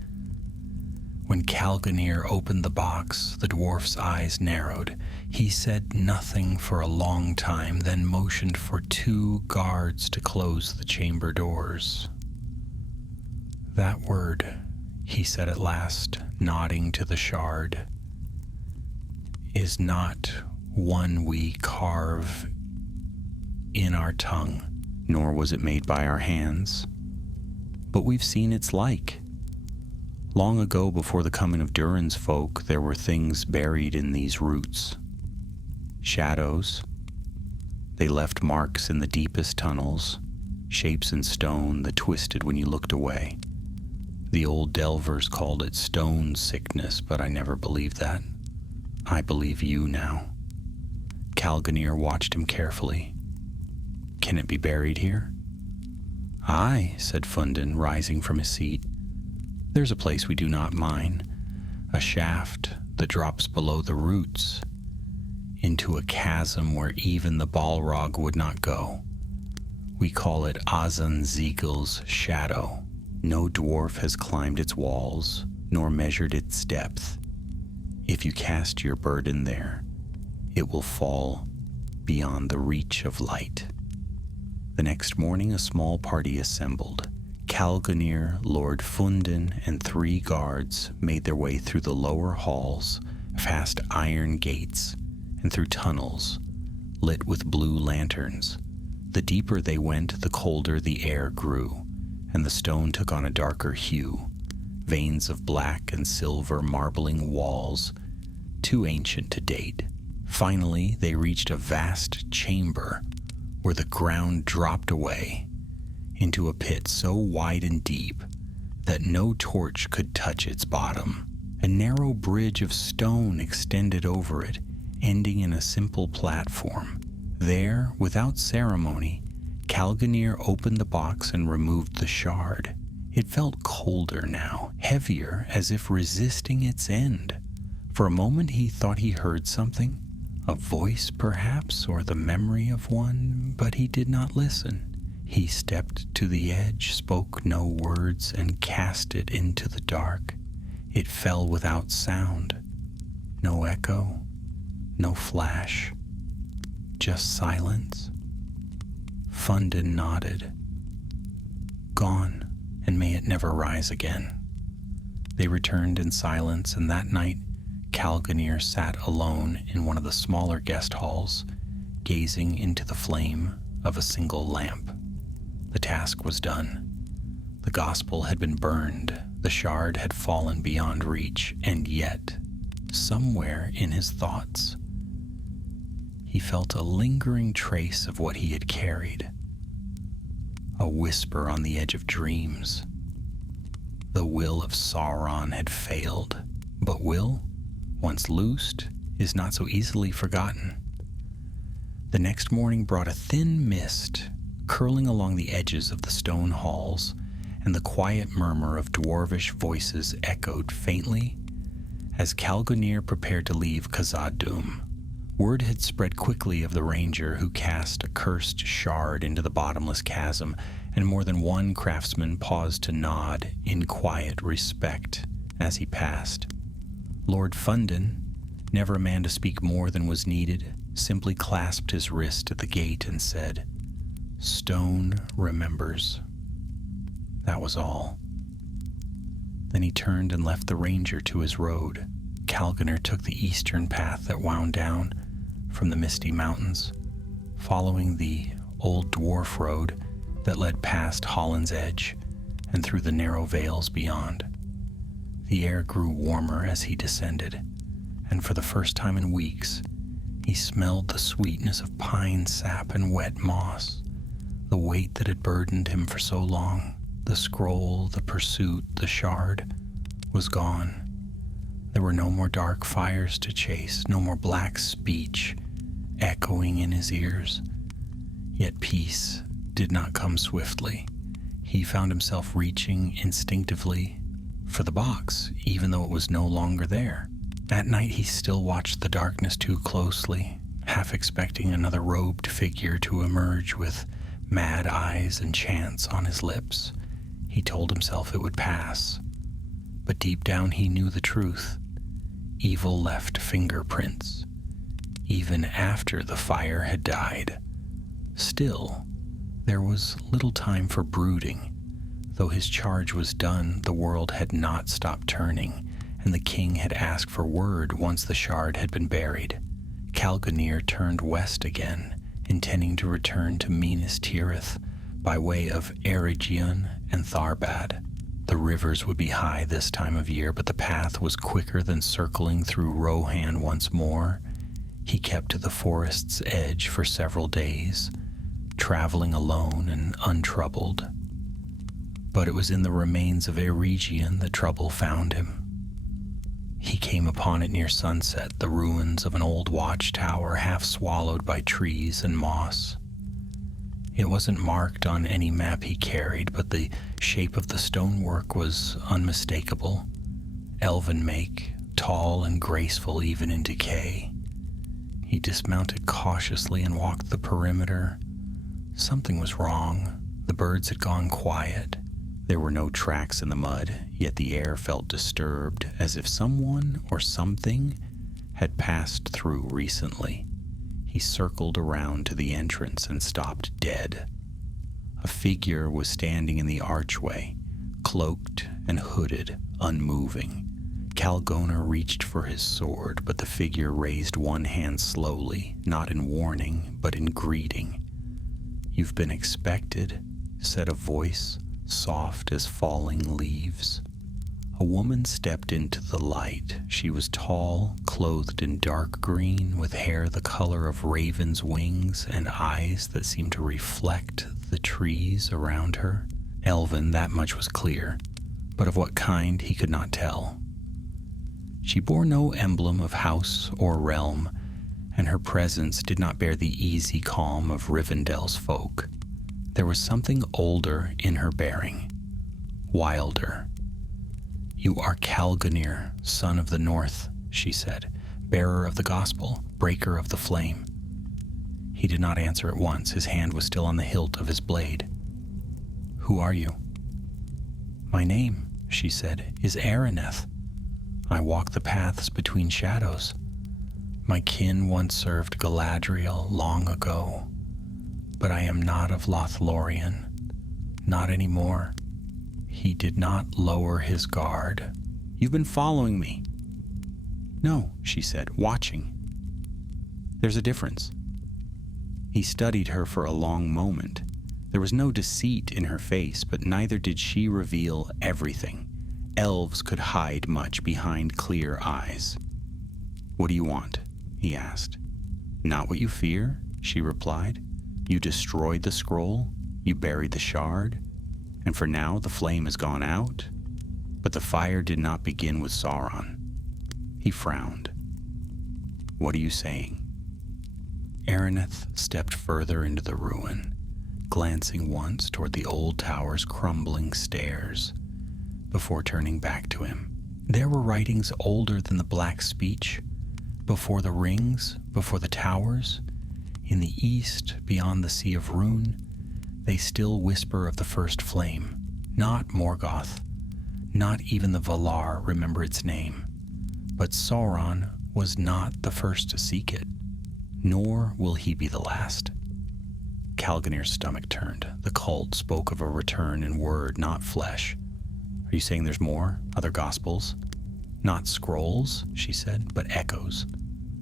When Calganir opened the box, the dwarf's eyes narrowed. He said nothing for a long time, then motioned for 2 guards to close the chamber doors. "That word," he said at last, nodding to the shard, "is not one we carve in our tongue, nor was it made by our hands, but we've seen its like. Long ago, before the coming of Durin's folk, there were things buried in these roots. Shadows. They left marks in the deepest tunnels, shapes in stone that twisted when you looked away. The old delvers called it stone sickness, but I never believed that. I believe you now." Calganir watched him carefully. "Can it be buried here?" "Aye," said Fundin, rising from his seat. "There's a place we do not mind, a shaft that drops below the roots, into a chasm where even the Balrog would not go. We call it Azan-Zeagle's shadow. No dwarf has climbed its walls, nor measured its depth. If you cast your burden there, it will fall beyond the reach of light." The next morning, a small party assembled. Calganir, Lord Fundin, and 3 guards made their way through the lower halls, past iron gates, and through tunnels lit with blue lanterns. The deeper they went, the colder the air grew, and the stone took on a darker hue, veins of black and silver marbling walls, too ancient to date. Finally, they reached a vast chamber where the ground dropped away into a pit so wide and deep that no torch could touch its bottom. A narrow bridge of stone extended over it, ending in a simple platform. There, without ceremony, Calganir opened the box and removed the shard. It felt colder now, heavier, as if resisting its end. For a moment he thought he heard something, a voice perhaps, or the memory of one, but he did not listen. He stepped to the edge, spoke no words, and cast it into the dark. It fell without sound. No echo, no flash, just silence. Fundin nodded. Gone, and may it never rise again. They returned in silence, and that night Calganir sat alone in one of the smaller guest halls, gazing into the flame of a single lamp. The task was done. The gospel had been burned, the shard had fallen beyond reach, and yet, somewhere in his thoughts, he felt a lingering trace of what he had carried. A whisper on the edge of dreams. The will of Sauron had failed, but will, once loosed, is not so easily forgotten. The next morning brought a thin mist, curling along the edges of the stone halls, and the quiet murmur of dwarvish voices echoed faintly as Calganir prepared to leave Khazad-dûm. Word had spread quickly of the ranger who cast a cursed shard into the bottomless chasm, and more than one craftsman paused to nod in quiet respect as he passed. Lord Fundin, never a man to speak more than was needed, simply clasped his wrist at the gate and said, "Stone remembers." That was all. Then he turned and left the ranger to his road. Calganir took the eastern path that wound down from the misty mountains, following the old dwarf road that led past Holland's Edge and through the narrow vales beyond. The air grew warmer as he descended, and for the first time in weeks, he smelled the sweetness of pine sap and wet moss. The weight that had burdened him for so long, the scroll, the pursuit, the shard, was gone. There were no more dark fires to chase, no more black speech echoing in his ears. Yet peace did not come swiftly. He found himself reaching instinctively for the box, even though it was no longer there. At night he still watched the darkness too closely, half expecting another robed figure to emerge with mad eyes and chants on his lips. He told himself it would pass, but deep down he knew the truth. Evil left fingerprints, even after the fire had died. Still, there was little time for brooding. Though his charge was done, the world had not stopped turning, and the king had asked for word once the shard had been buried. Calganir turned west again, intending to return to Minas Tirith by way of Eregion and Tharbad. The rivers would be high this time of year, but the path was quicker than circling through Rohan once more. He kept to the forest's edge for several days, traveling alone and untroubled. But it was in the remains of Eregion that trouble found him. He came upon it near sunset, the ruins of an old watchtower half swallowed by trees and moss. It wasn't marked on any map he carried, but the shape of the stonework was unmistakable, elven make, tall and graceful even in decay. He dismounted cautiously and walked the perimeter. Something was wrong. The birds had gone quiet. There were no tracks in the mud, yet the air felt disturbed, as if someone or something had passed through recently. He circled around to the entrance and stopped dead. A figure was standing in the archway, cloaked and hooded, unmoving. Calganir reached for his sword, but the figure raised one hand slowly, not in warning, but in greeting. "You've been expected," said a voice, soft as falling leaves. A woman stepped into the light. She was tall, clothed in dark green, with hair the color of raven's wings and eyes that seemed to reflect the trees around her. Elven, that much was clear, but of what kind he could not tell. She bore no emblem of house or realm, and her presence did not bear the easy calm of Rivendell's folk. There was something older in her bearing, wilder. "You are Calganir, son of the North," she said, "bearer of the gospel, breaker of the flame." He did not answer at once. His hand was still on the hilt of his blade. "Who are you?" "My name," she said, "is Araneth. I walk the paths between shadows. My kin once served Galadriel long ago, but I am not of Lothlorien, not anymore." He did not lower his guard. "You've been following me." "No," she said, "watching. There's a difference." He studied her for a long moment. There was no deceit in her face, but neither did she reveal everything. Elves could hide much behind clear eyes. "What do you want?" he asked. "Not what you fear," she replied. "You destroyed the scroll, you buried the shard, and for now the flame has gone out. But the fire did not begin with Sauron." He frowned. "What are you saying?" Araneth stepped further into the ruin, glancing once toward the old tower's crumbling stairs, before turning back to him. There were writings older than the Black Speech, before the rings, before the towers. In the east, beyond the Sea of Rune, they still whisper of the first flame. Not Morgoth, not even the Valar remember its name. But Sauron was not the first to seek it, nor will he be the last. Calganir's stomach turned. The cult spoke of a return in word, not flesh. "Are you saying there's more? Other gospels?" "Not scrolls," she said, "but echoes."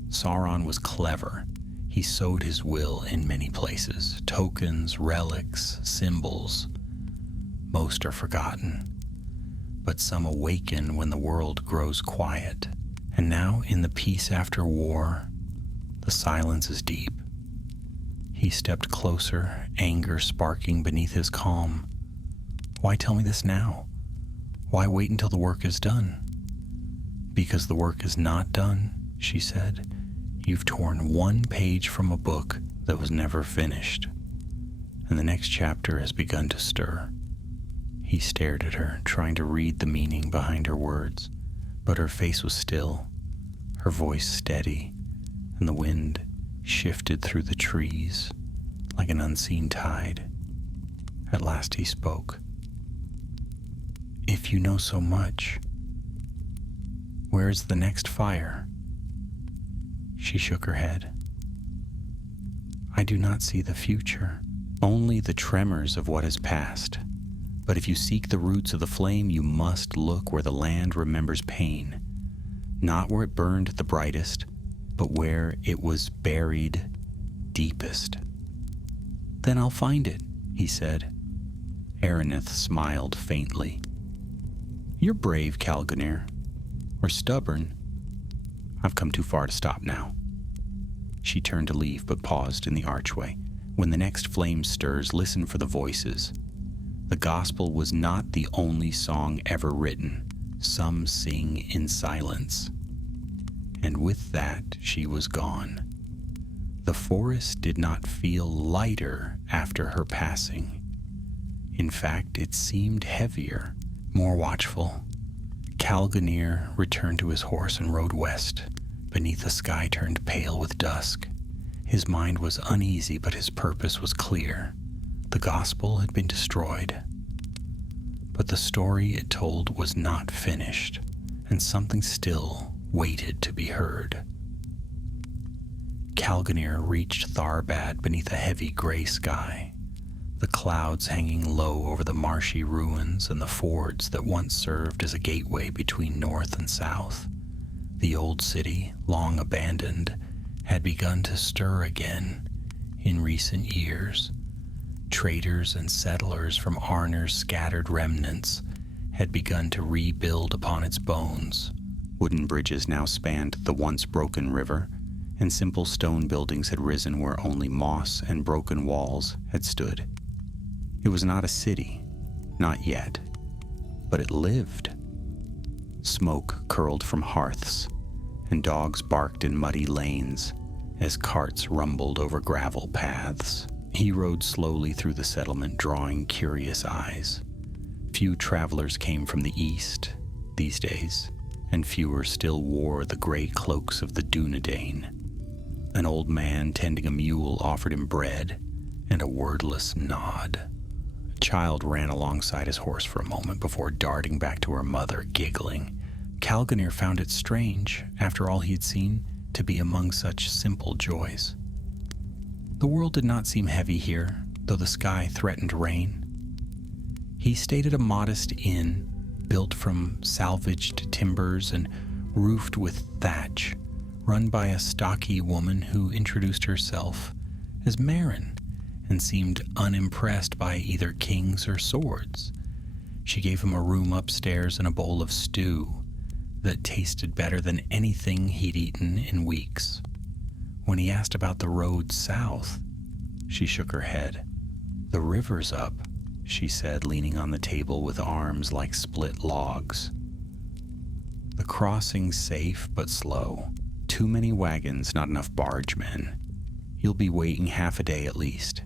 Sauron was clever. He sowed his will in many places. Tokens, relics, symbols. Most are forgotten, but some awaken when the world grows quiet. And now, in the peace after war, the silence is deep. He stepped closer, anger sparking beneath his calm. "Why tell me this now? Why wait until the work is done?" "Because the work is not done," she said. "You've torn one page from a book that was never finished, and the next chapter has begun to stir." He stared at her, trying to read the meaning behind her words, but her face was still, her voice steady, and the wind shifted through the trees like an unseen tide. At last he spoke. "If you know so much, where is the next fire?" She shook her head. "I do not see the future, only the tremors of what has passed. But if you seek the roots of the flame, you must look where the land remembers pain, not where it burned the brightest, but where it was buried deepest." "Then I'll find it," he said. Araneth smiled faintly. "You're brave, Calganir, or stubborn. I've come too far to stop now." She turned to leave, but paused in the archway. "When the next flame stirs, listen for the voices. The gospel was not the only song ever written. Some sing in silence." And with that, she was gone. The forest did not feel lighter after her passing. In fact, it seemed heavier, more watchful. Calganir returned to his horse and rode west, beneath a sky turned pale with dusk. His mind was uneasy, but his purpose was clear. The gospel had been destroyed, but the story it told was not finished, and something still waited to be heard. Calganir reached Tharbad beneath a heavy gray sky, the clouds hanging low over the marshy ruins and the fords that once served as a gateway between north and south. The old city, long abandoned, had begun to stir again in recent years. Traders and settlers from Arnor's scattered remnants had begun to rebuild upon its bones. Wooden bridges now spanned the once broken river, and simple stone buildings had risen where only moss and broken walls had stood. It was not a city, not yet, but it lived. Smoke curled from hearths, and dogs barked in muddy lanes as carts rumbled over gravel paths. He rode slowly through the settlement, drawing curious eyes. Few travelers came from the east these days, and fewer still wore the gray cloaks of the Dunedain. An old man tending a mule offered him bread and a wordless nod. child ran alongside his horse for a moment before darting back to her mother, giggling. Calganir found it strange, after all he had seen, to be among such simple joys. The world did not seem heavy here, though the sky threatened rain. He stayed at a modest inn, built from salvaged timbers and roofed with thatch, run by a stocky woman who introduced herself as Marin and seemed unimpressed by either kings or swords. She gave him a room upstairs and a bowl of stew that tasted better than anything he'd eaten in weeks. When he asked about the road south, she shook her head. "The river's up," she said, leaning on the table with arms like split logs. "The crossing's safe but slow. Too many wagons, not enough bargemen. You'll be waiting half a day at least."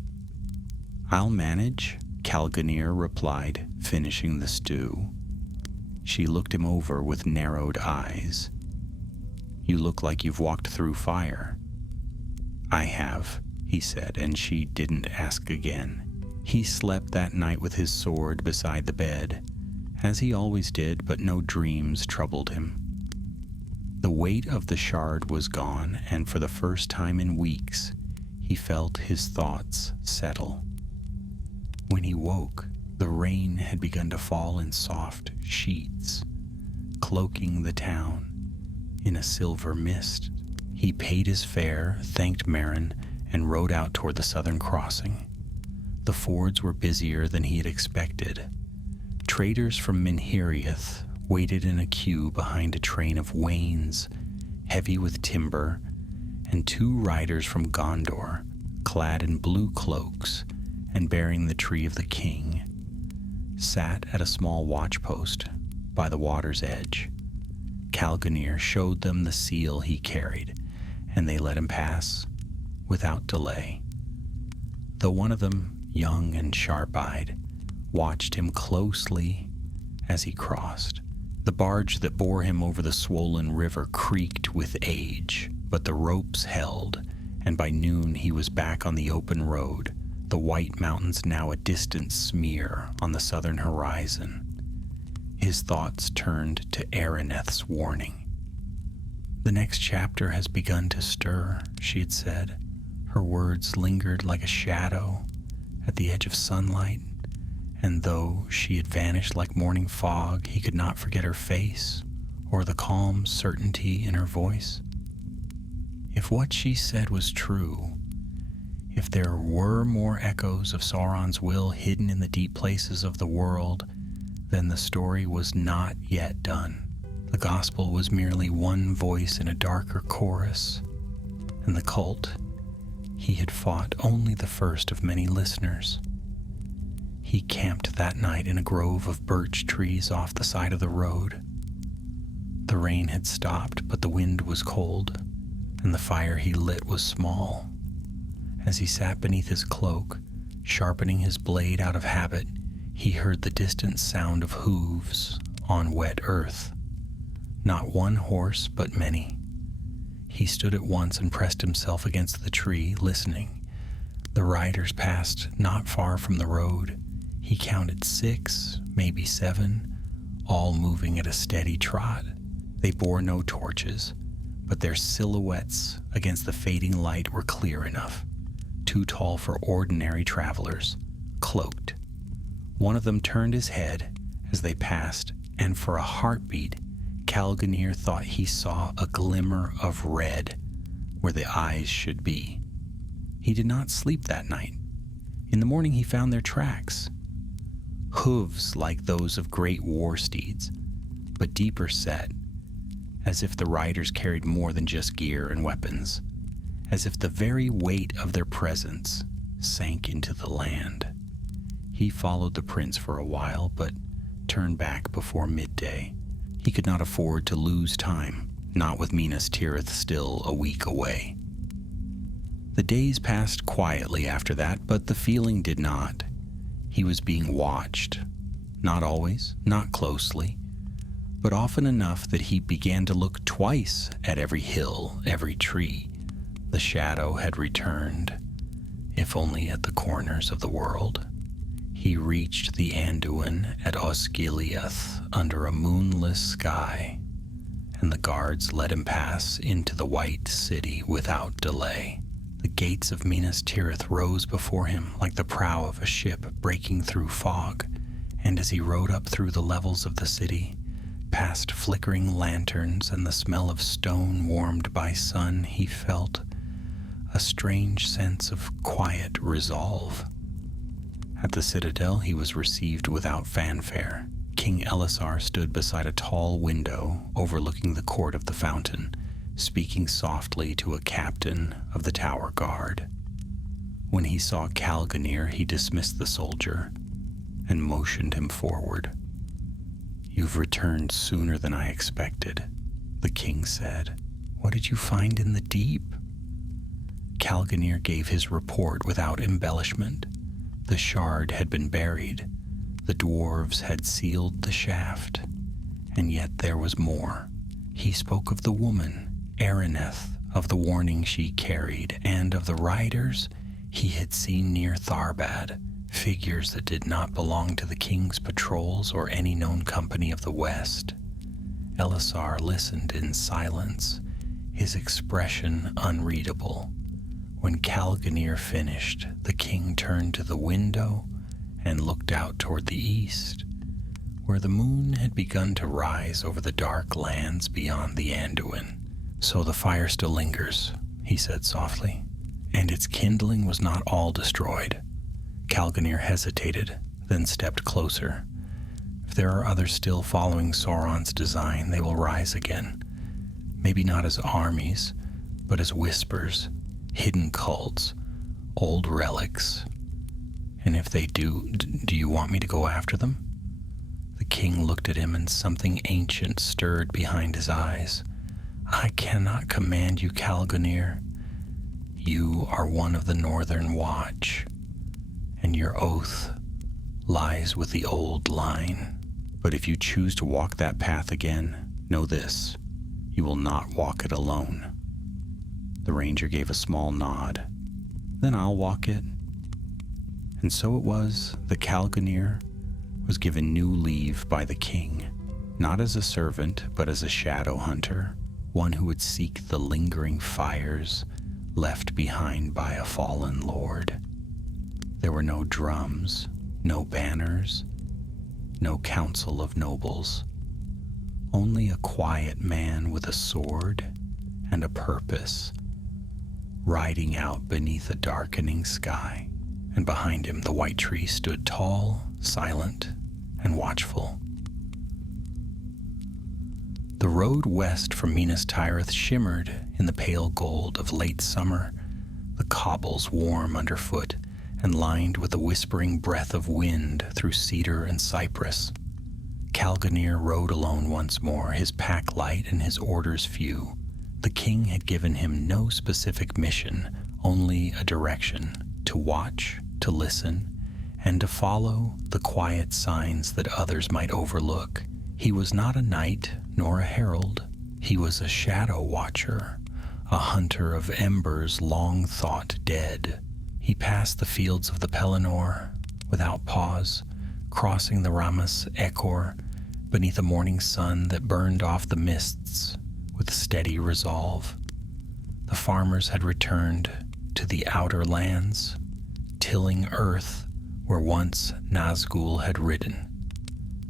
"I'll manage," Calganir replied, finishing the stew. She looked him over with narrowed eyes. "You look like you've walked through fire." "I have," he said, and she didn't ask again. He slept that night with his sword beside the bed, as he always did, but no dreams troubled him. The weight of the shard was gone, and for the first time in weeks, he felt his thoughts settle. When he woke, the rain had begun to fall in soft sheets, cloaking the town in a silver mist. He paid his fare, thanked Marin, and rode out toward the southern crossing. The fords were busier than he had expected. Traders from Minheriath waited in a queue behind a train of wains, heavy with timber, and 2 riders from Gondor, clad in blue cloaks and bearing the tree of the king, sat at a small watchpost by the water's edge. Calganir showed them the seal he carried, and they let him pass without delay. Though one of them, young and sharp-eyed, watched him closely as he crossed. The barge that bore him over the swollen river creaked with age, but the ropes held, and by noon he was back on the open road, the white mountains now a distant smear on the southern horizon. His thoughts turned to Araneth's warning. "The next chapter has begun to stir," she had said. Her words lingered like a shadow at the edge of sunlight, and though she had vanished like morning fog, he could not forget her face or the calm certainty in her voice. If what she said was true, if there were more echoes of Sauron's will hidden in the deep places of the world, then the story was not yet done. The gospel was merely one voice in a darker chorus, and the cult, he had fought only the first of many listeners. He camped that night in a grove of birch trees off the side of the road. The rain had stopped, but the wind was cold, and the fire he lit was small. As he sat beneath his cloak, sharpening his blade out of habit, he heard the distant sound of hooves on wet earth. Not one horse, but many. He stood at once and pressed himself against the tree, listening. The riders passed not far from the road. He counted 6, maybe 7, all moving at a steady trot. They bore no torches, but their silhouettes against the fading light were clear enough, too tall for ordinary travelers, cloaked. One of them turned his head as they passed, and for a heartbeat, Calganir thought he saw a glimmer of red where the eyes should be. He did not sleep that night. In the morning he found their tracks. Hooves like those of great war steeds, but deeper set, as if the riders carried more than just gear and weapons, as if the very weight of their presence sank into the land. He followed the prince for a while, but turned back before midday. He could not afford to lose time, not with Minas Tirith still a week away. The days passed quietly after that, but the feeling did not. He was being watched. Not always, not closely, but often enough that he began to look twice at every hill, every tree. The shadow had returned, if only at the corners of the world. He reached the Anduin at Osgiliath under a moonless sky, and the guards let him pass into the White City without delay. The gates of Minas Tirith rose before him like the prow of a ship breaking through fog, and as he rode up through the levels of the city, past flickering lanterns and the smell of stone warmed by sun, he felt a strange sense of quiet resolve. At the citadel, he was received without fanfare. King Elisar stood beside a tall window overlooking the court of the fountain, speaking softly to a captain of the tower guard. When he saw Calganir, he dismissed the soldier and motioned him forward. "You've returned sooner than I expected," the king said. "What did you find in the deep?" Calganir gave his report without embellishment. The shard had been buried. The dwarves had sealed the shaft. And yet there was more. He spoke of the woman, Araneth, of the warning she carried, and of the riders he had seen near Tharbad, figures that did not belong to the king's patrols or any known company of the West. Elisar listened in silence, his expression unreadable. When Calganir finished, the king turned to the window and looked out toward the east, where the moon had begun to rise over the dark lands beyond the Anduin. "So the fire still lingers," he said softly, "and its kindling was not all destroyed." Calganir hesitated, then stepped closer. "If there are others still following Sauron's design, they will rise again. Maybe not as armies, but as whispers, hidden cults, old relics. And if they do you want me to go after them?" The king looked at him, and something ancient stirred behind his eyes. "I cannot command you, Calganir. You are one of the Northern Watch, and your oath lies with the old line. But if you choose to walk that path again, know this: you will not walk it alone." The ranger gave a small nod. "Then I'll walk it." And so it was that Calganir was given new leave by the king, not as a servant, but as a shadow hunter, one who would seek the lingering fires left behind by a fallen lord. There were no drums, no banners, no council of nobles, only a quiet man with a sword and a purpose, riding out beneath a darkening sky, and behind him the white tree stood tall, silent, and watchful. The road west from Minas Tirith shimmered in the pale gold of late summer, the cobbles warm underfoot and lined with the whispering breath of wind through cedar and cypress. Calganir rode alone once more, his pack light and his orders few. The king had given him no specific mission, only a direction: to watch, to listen, and to follow the quiet signs that others might overlook. He was not a knight nor a herald. He was a shadow watcher, a hunter of embers long thought dead. He passed the fields of the Pelennor without pause, crossing the Ramas Echor beneath a morning sun that burned off the mists with steady resolve. The farmers had returned to the outer lands, tilling earth where once Nazgul had ridden.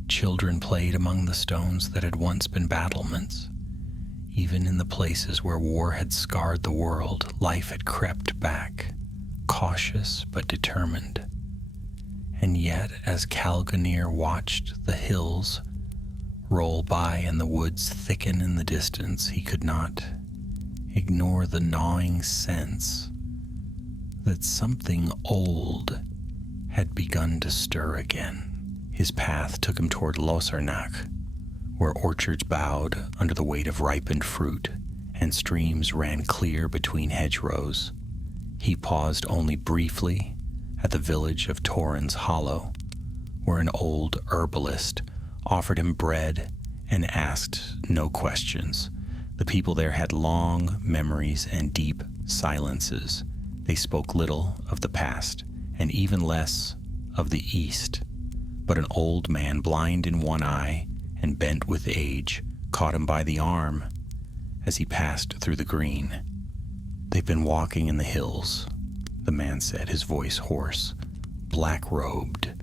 Children played among the stones that had once been battlements. Even in the places where war had scarred the world, life had crept back, cautious but determined. And yet, as Calganir watched the hills roll by and the woods thicken in the distance, he could not ignore the gnawing sense that something old had begun to stir again. His path took him toward Lossarnach, where orchards bowed under the weight of ripened fruit, and streams ran clear between hedgerows. He paused only briefly at the village of Torrens Hollow, where an old herbalist offered him bread and asked no questions. The people there had long memories and deep silences. They spoke little of the past, and even less of the east, but an old man, blind in one eye and bent with age, caught him by the arm as he passed through the green. "They've been walking in the hills," the man said, his voice hoarse. "Black-robed.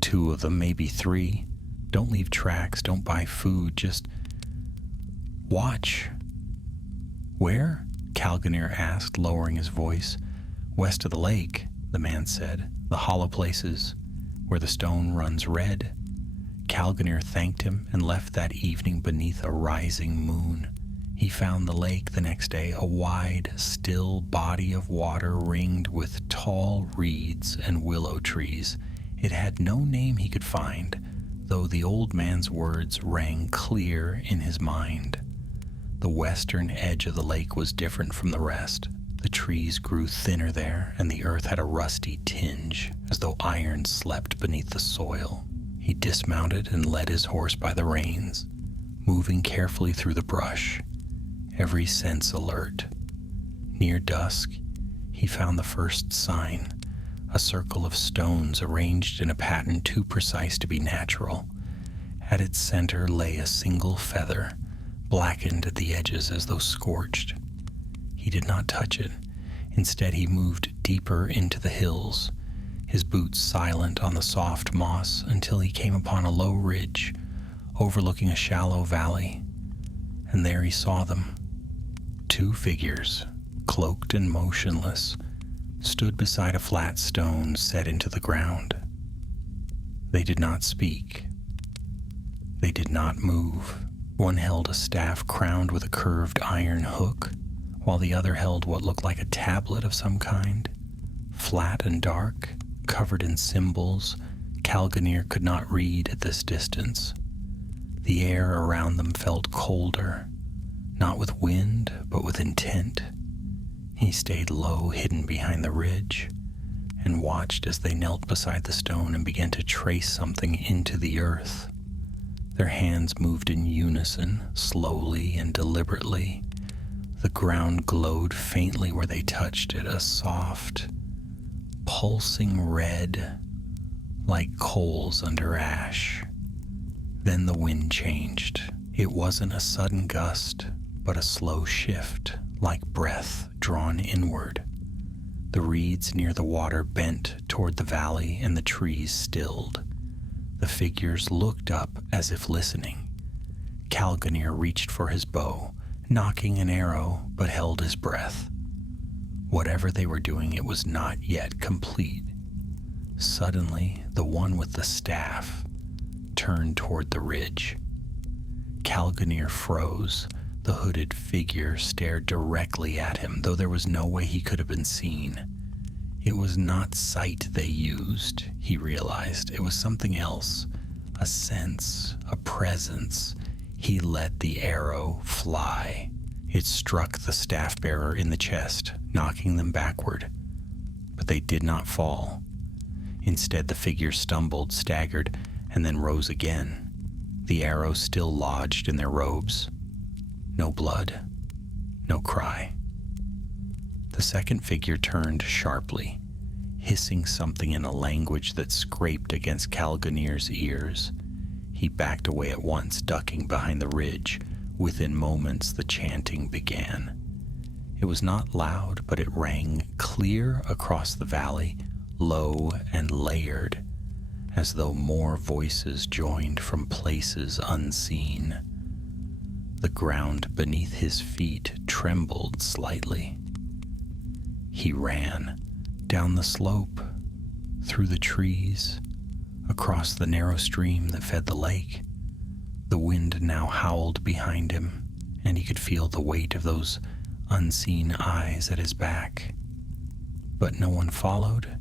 2 of them, maybe 3. Don't leave tracks, don't buy food, just watch." "Where?" Calganir asked, lowering his voice. "West of the lake," the man said. "The hollow places where the stone runs red." Calganir thanked him and left that evening beneath a rising moon. He found the lake the next day, a wide, still body of water ringed with tall reeds and willow trees. It had no name he could find, though the old man's words rang clear in his mind. The western edge of the lake was different from the rest. The trees grew thinner there, and the earth had a rusty tinge, as though iron slept beneath the soil. He dismounted and led his horse by the reins, moving carefully through the brush, every sense alert. Near dusk, he found the first sign, a circle of stones arranged in a pattern too precise to be natural. At its center lay a single feather, blackened at the edges as though scorched. He did not touch it. Instead, he moved deeper into the hills, his boots silent on the soft moss, until he came upon a low ridge overlooking a shallow valley. And there he saw them. 2 figures, cloaked and motionless, stood beside a flat stone set into the ground. They did not speak. They did not move. One held a staff crowned with a curved iron hook, while the other held what looked like a tablet of some kind. Flat and dark, covered in symbols, Calganir could not read at this distance. The air around them felt colder, not with wind, but with intent. He stayed low, hidden behind the ridge, and watched as they knelt beside the stone and began to trace something into the earth. Their hands moved in unison, slowly and deliberately. The ground glowed faintly where they touched it, a soft, pulsing red, like coals under ash. Then the wind changed. It wasn't a sudden gust, but a slow shift, like breath drawn inward. The reeds near the water bent toward the valley, and the trees stilled. The figures looked up as if listening. Calganir reached for his bow, nocking an arrow, but held his breath. Whatever they were doing, it was not yet complete. Suddenly, the one with the staff turned toward the ridge. Calganir froze. The hooded figure stared directly at him, though there was no way he could have been seen. It was not sight they used, he realized. It was something else, a sense, a presence. He let the arrow fly. It struck the staff-bearer in the chest, knocking them backward. But they did not fall. Instead, the figure stumbled, staggered, and then rose again. The arrow still lodged in their robes. No blood, no cry. The second figure turned sharply, hissing something in a language that scraped against Calganir's ears. He backed away at once, ducking behind the ridge. Within moments, the chanting began. It was not loud, but it rang clear across the valley, low and layered, as though more voices joined from places unseen. The ground beneath his feet trembled slightly. He ran down the slope, through the trees, across the narrow stream that fed the lake. The wind now howled behind him, and he could feel the weight of those unseen eyes at his back. But no one followed.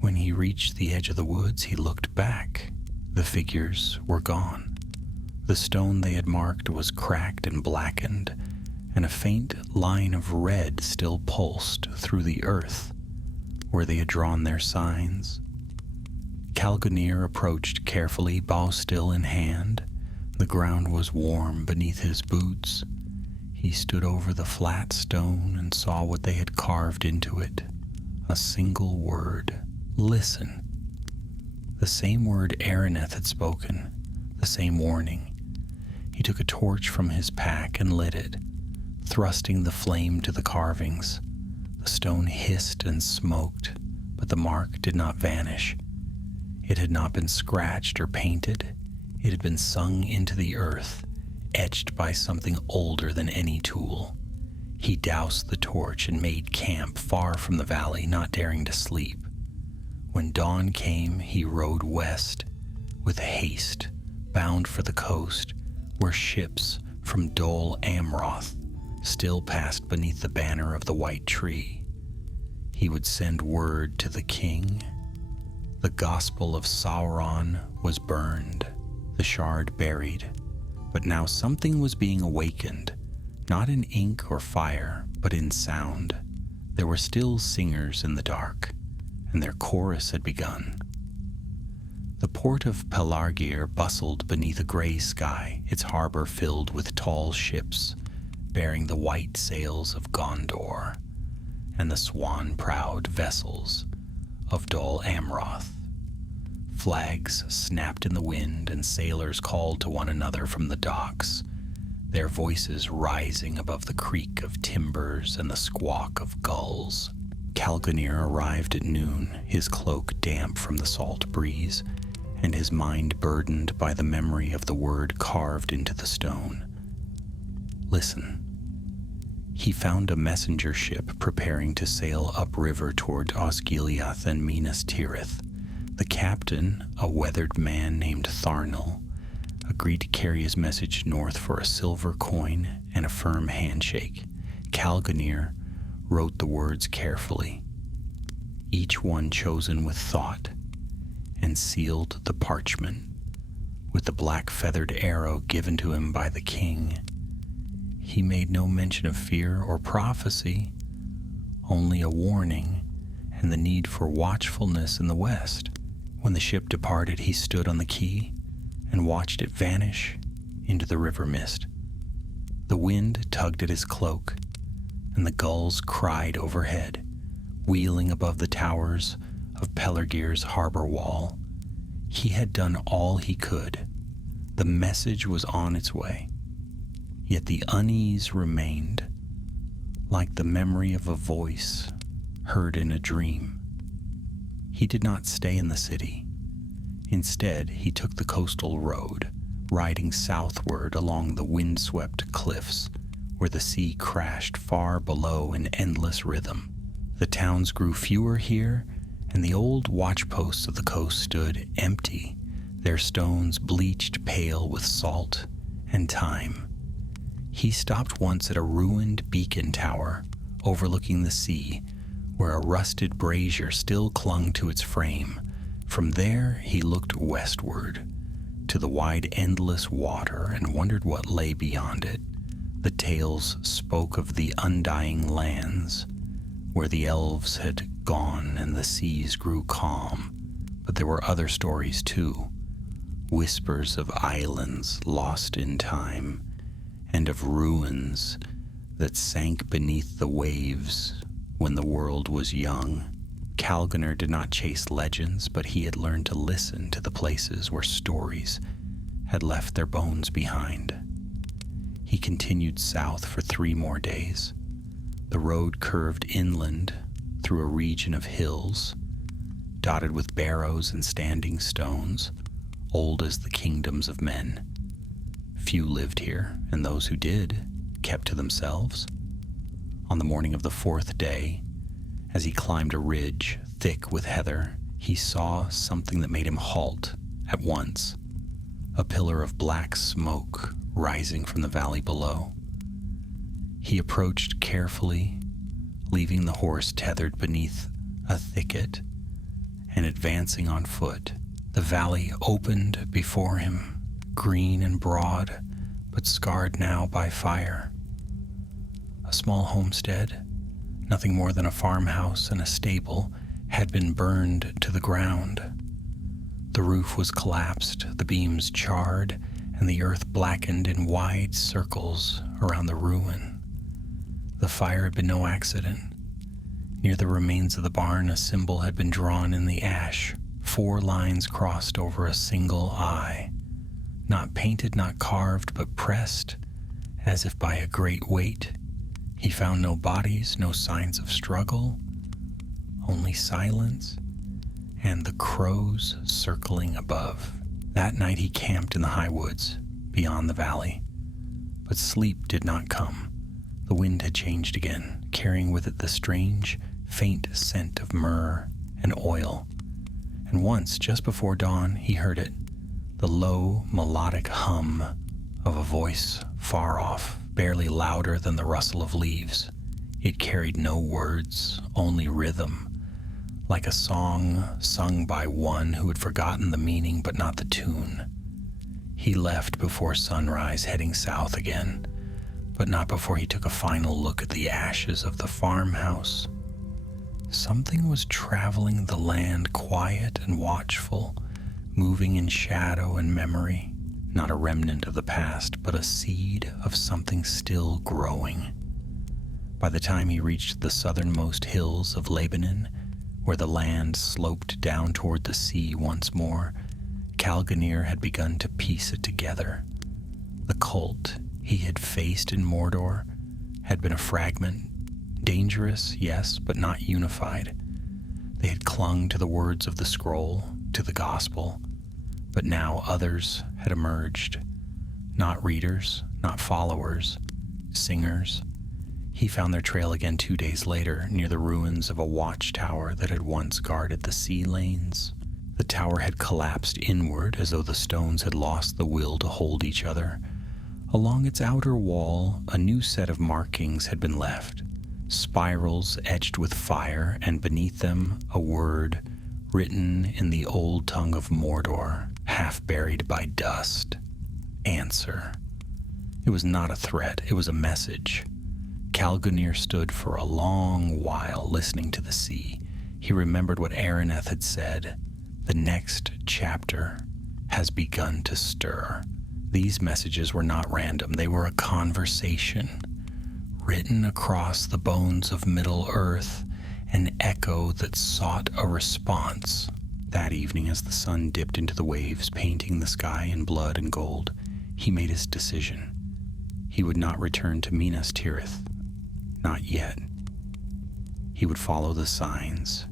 When he reached the edge of the woods, he looked back. The figures were gone. The stone they had marked was cracked and blackened, and a faint line of red still pulsed through the earth where they had drawn their signs. Calganir approached carefully, bow still in hand. The ground was warm beneath his boots. He stood over the flat stone and saw what they had carved into it. A single word. Listen. The same word Araneth had spoken, the same warning. He took a torch from his pack and lit it, thrusting the flame to the carvings. The stone hissed and smoked, but the mark did not vanish. It had not been scratched or painted. It had been sung into the earth, etched by something older than any tool. He doused the torch and made camp far from the valley, not daring to sleep. When dawn came, he rode west with haste, bound for the coast, where ships from Dol Amroth still passed beneath the banner of the white tree. He would send word to the king. The gospel of Sauron was burned, the shard buried, but now something was being awakened, not in ink or fire, but in sound. There were still singers in the dark, and their chorus had begun. The port of Pelargir bustled beneath a gray sky, its harbor filled with tall ships bearing the white sails of Gondor and the swan-prowed vessels of Dol Amroth. Flags snapped in the wind, and sailors called to one another from the docks, their voices rising above the creak of timbers and the squawk of gulls. Calgonir arrived at noon, his cloak damp from the salt breeze, and his mind burdened by the memory of the word carved into the stone. Listen. He found a messenger ship preparing to sail upriver toward Osgiliath and Minas Tirith. The captain, a weathered man named Tharnel, agreed to carry his message north for a silver coin and a firm handshake. Calgonir wrote the words carefully, each one chosen with thought, and sealed the parchment with the black feathered arrow given to him by the king. He made no mention of fear or prophecy, only a warning and the need for watchfulness in the west. When the ship departed, he stood on the quay and watched it vanish into the river mist. The wind tugged at his cloak, and the gulls cried overhead, wheeling above the towers of Pelargir's harbor wall. He had done all he could. The message was on its way. Yet the unease remained, like the memory of a voice heard in a dream. He did not stay in the city. Instead, he took the coastal road, riding southward along the windswept cliffs where the sea crashed far below in endless rhythm. The towns grew fewer here, and the old watchposts of the coast stood empty, their stones bleached pale with salt and time. He stopped once at a ruined beacon tower overlooking the sea, where a rusted brazier still clung to its frame. From there, he looked westward to the wide, endless water and wondered what lay beyond it. The tales spoke of the undying lands, where the elves had gone and the seas grew calm. But there were other stories too, whispers of islands lost in time, and of ruins that sank beneath the waves when the world was young. Calgonir did not chase legends, but he had learned to listen to the places where stories had left their bones behind. He continued south for 3 more days. The road curved inland through a region of hills, dotted with barrows and standing stones, old as the kingdoms of men. Few lived here, and those who did kept to themselves. On the morning of the 4th day, as he climbed a ridge thick with heather, he saw something that made him halt at once, a pillar of black smoke rising from the valley below. He approached carefully, leaving the horse tethered beneath a thicket and advancing on foot. The valley opened before him, green and broad, but scarred now by fire. A small homestead, nothing more than a farmhouse and a stable, had been burned to the ground. The roof was collapsed, the beams charred, and the earth blackened in wide circles around the ruin. The fire had been no accident. Near the remains of the barn, a symbol had been drawn in the ash, 4 lines crossed over a single eye, not painted, not carved, but pressed as if by a great weight. He found no bodies, no signs of struggle, only silence and the crows circling above. That night he camped in the high woods beyond the valley, but sleep did not come. The wind had changed again, carrying with it the strange, faint scent of myrrh and oil. And once, just before dawn, he heard it, the low, melodic hum of a voice far off, barely louder than the rustle of leaves. It carried no words, only rhythm, like a song sung by one who had forgotten the meaning but not the tune. He left before sunrise, heading south again, but not before he took a final look at the ashes of the farmhouse. Something was traveling the land, quiet and watchful, moving in shadow and memory, not a remnant of the past, but a seed of something still growing. By the time he reached the southernmost hills of Lebanon, where the land sloped down toward the sea once more, Calganir had begun to piece it together. The cult he had faced in Mordor had been a fragment, dangerous, yes, but not unified. They had clung to the words of the scroll, to the gospel, but now others had emerged. Not readers, not followers, singers. He found their trail again 2 days later, near the ruins of a watchtower that had once guarded the sea lanes. The tower had collapsed inward as though the stones had lost the will to hold each other. Along its outer wall, a new set of markings had been left, spirals etched with fire, and beneath them a word written in the old tongue of Mordor, half buried by dust. Answer. It was not a threat, it was a message. Calganir stood for a long while listening to the sea. He remembered what Araneth had said. The next chapter has begun to stir. These messages were not random. They were a conversation, written across the bones of Middle-earth, an echo that sought a response. That evening, as the sun dipped into the waves, painting the sky in blood and gold, he made his decision. He would not return to Minas Tirith. Not yet. He would follow the signs.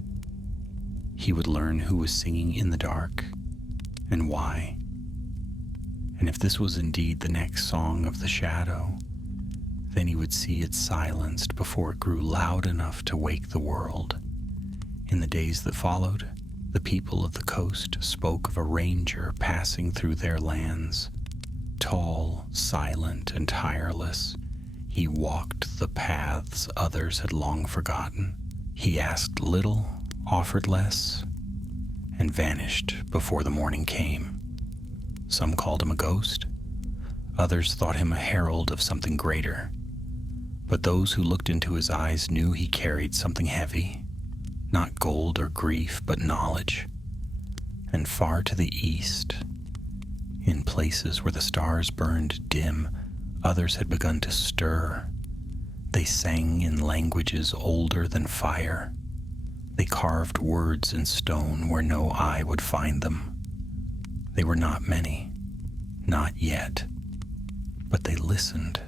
He would learn who was singing in the dark and why. And if this was indeed the next song of the shadow, then he would see it silenced before it grew loud enough to wake the world. In the days that followed, the people of the coast spoke of a ranger passing through their lands. Tall, silent, and tireless, he walked the paths others had long forgotten. He asked little, offered less, and vanished before the morning came. Some called him a ghost. Others thought him a herald of something greater. But those who looked into his eyes knew he carried something heavy, not gold or grief, but knowledge. And far to the east, in places where the stars burned dim, others had begun to stir. They sang in languages older than fire. They carved words in stone where no eye would find them. They were not many, not yet, but they listened.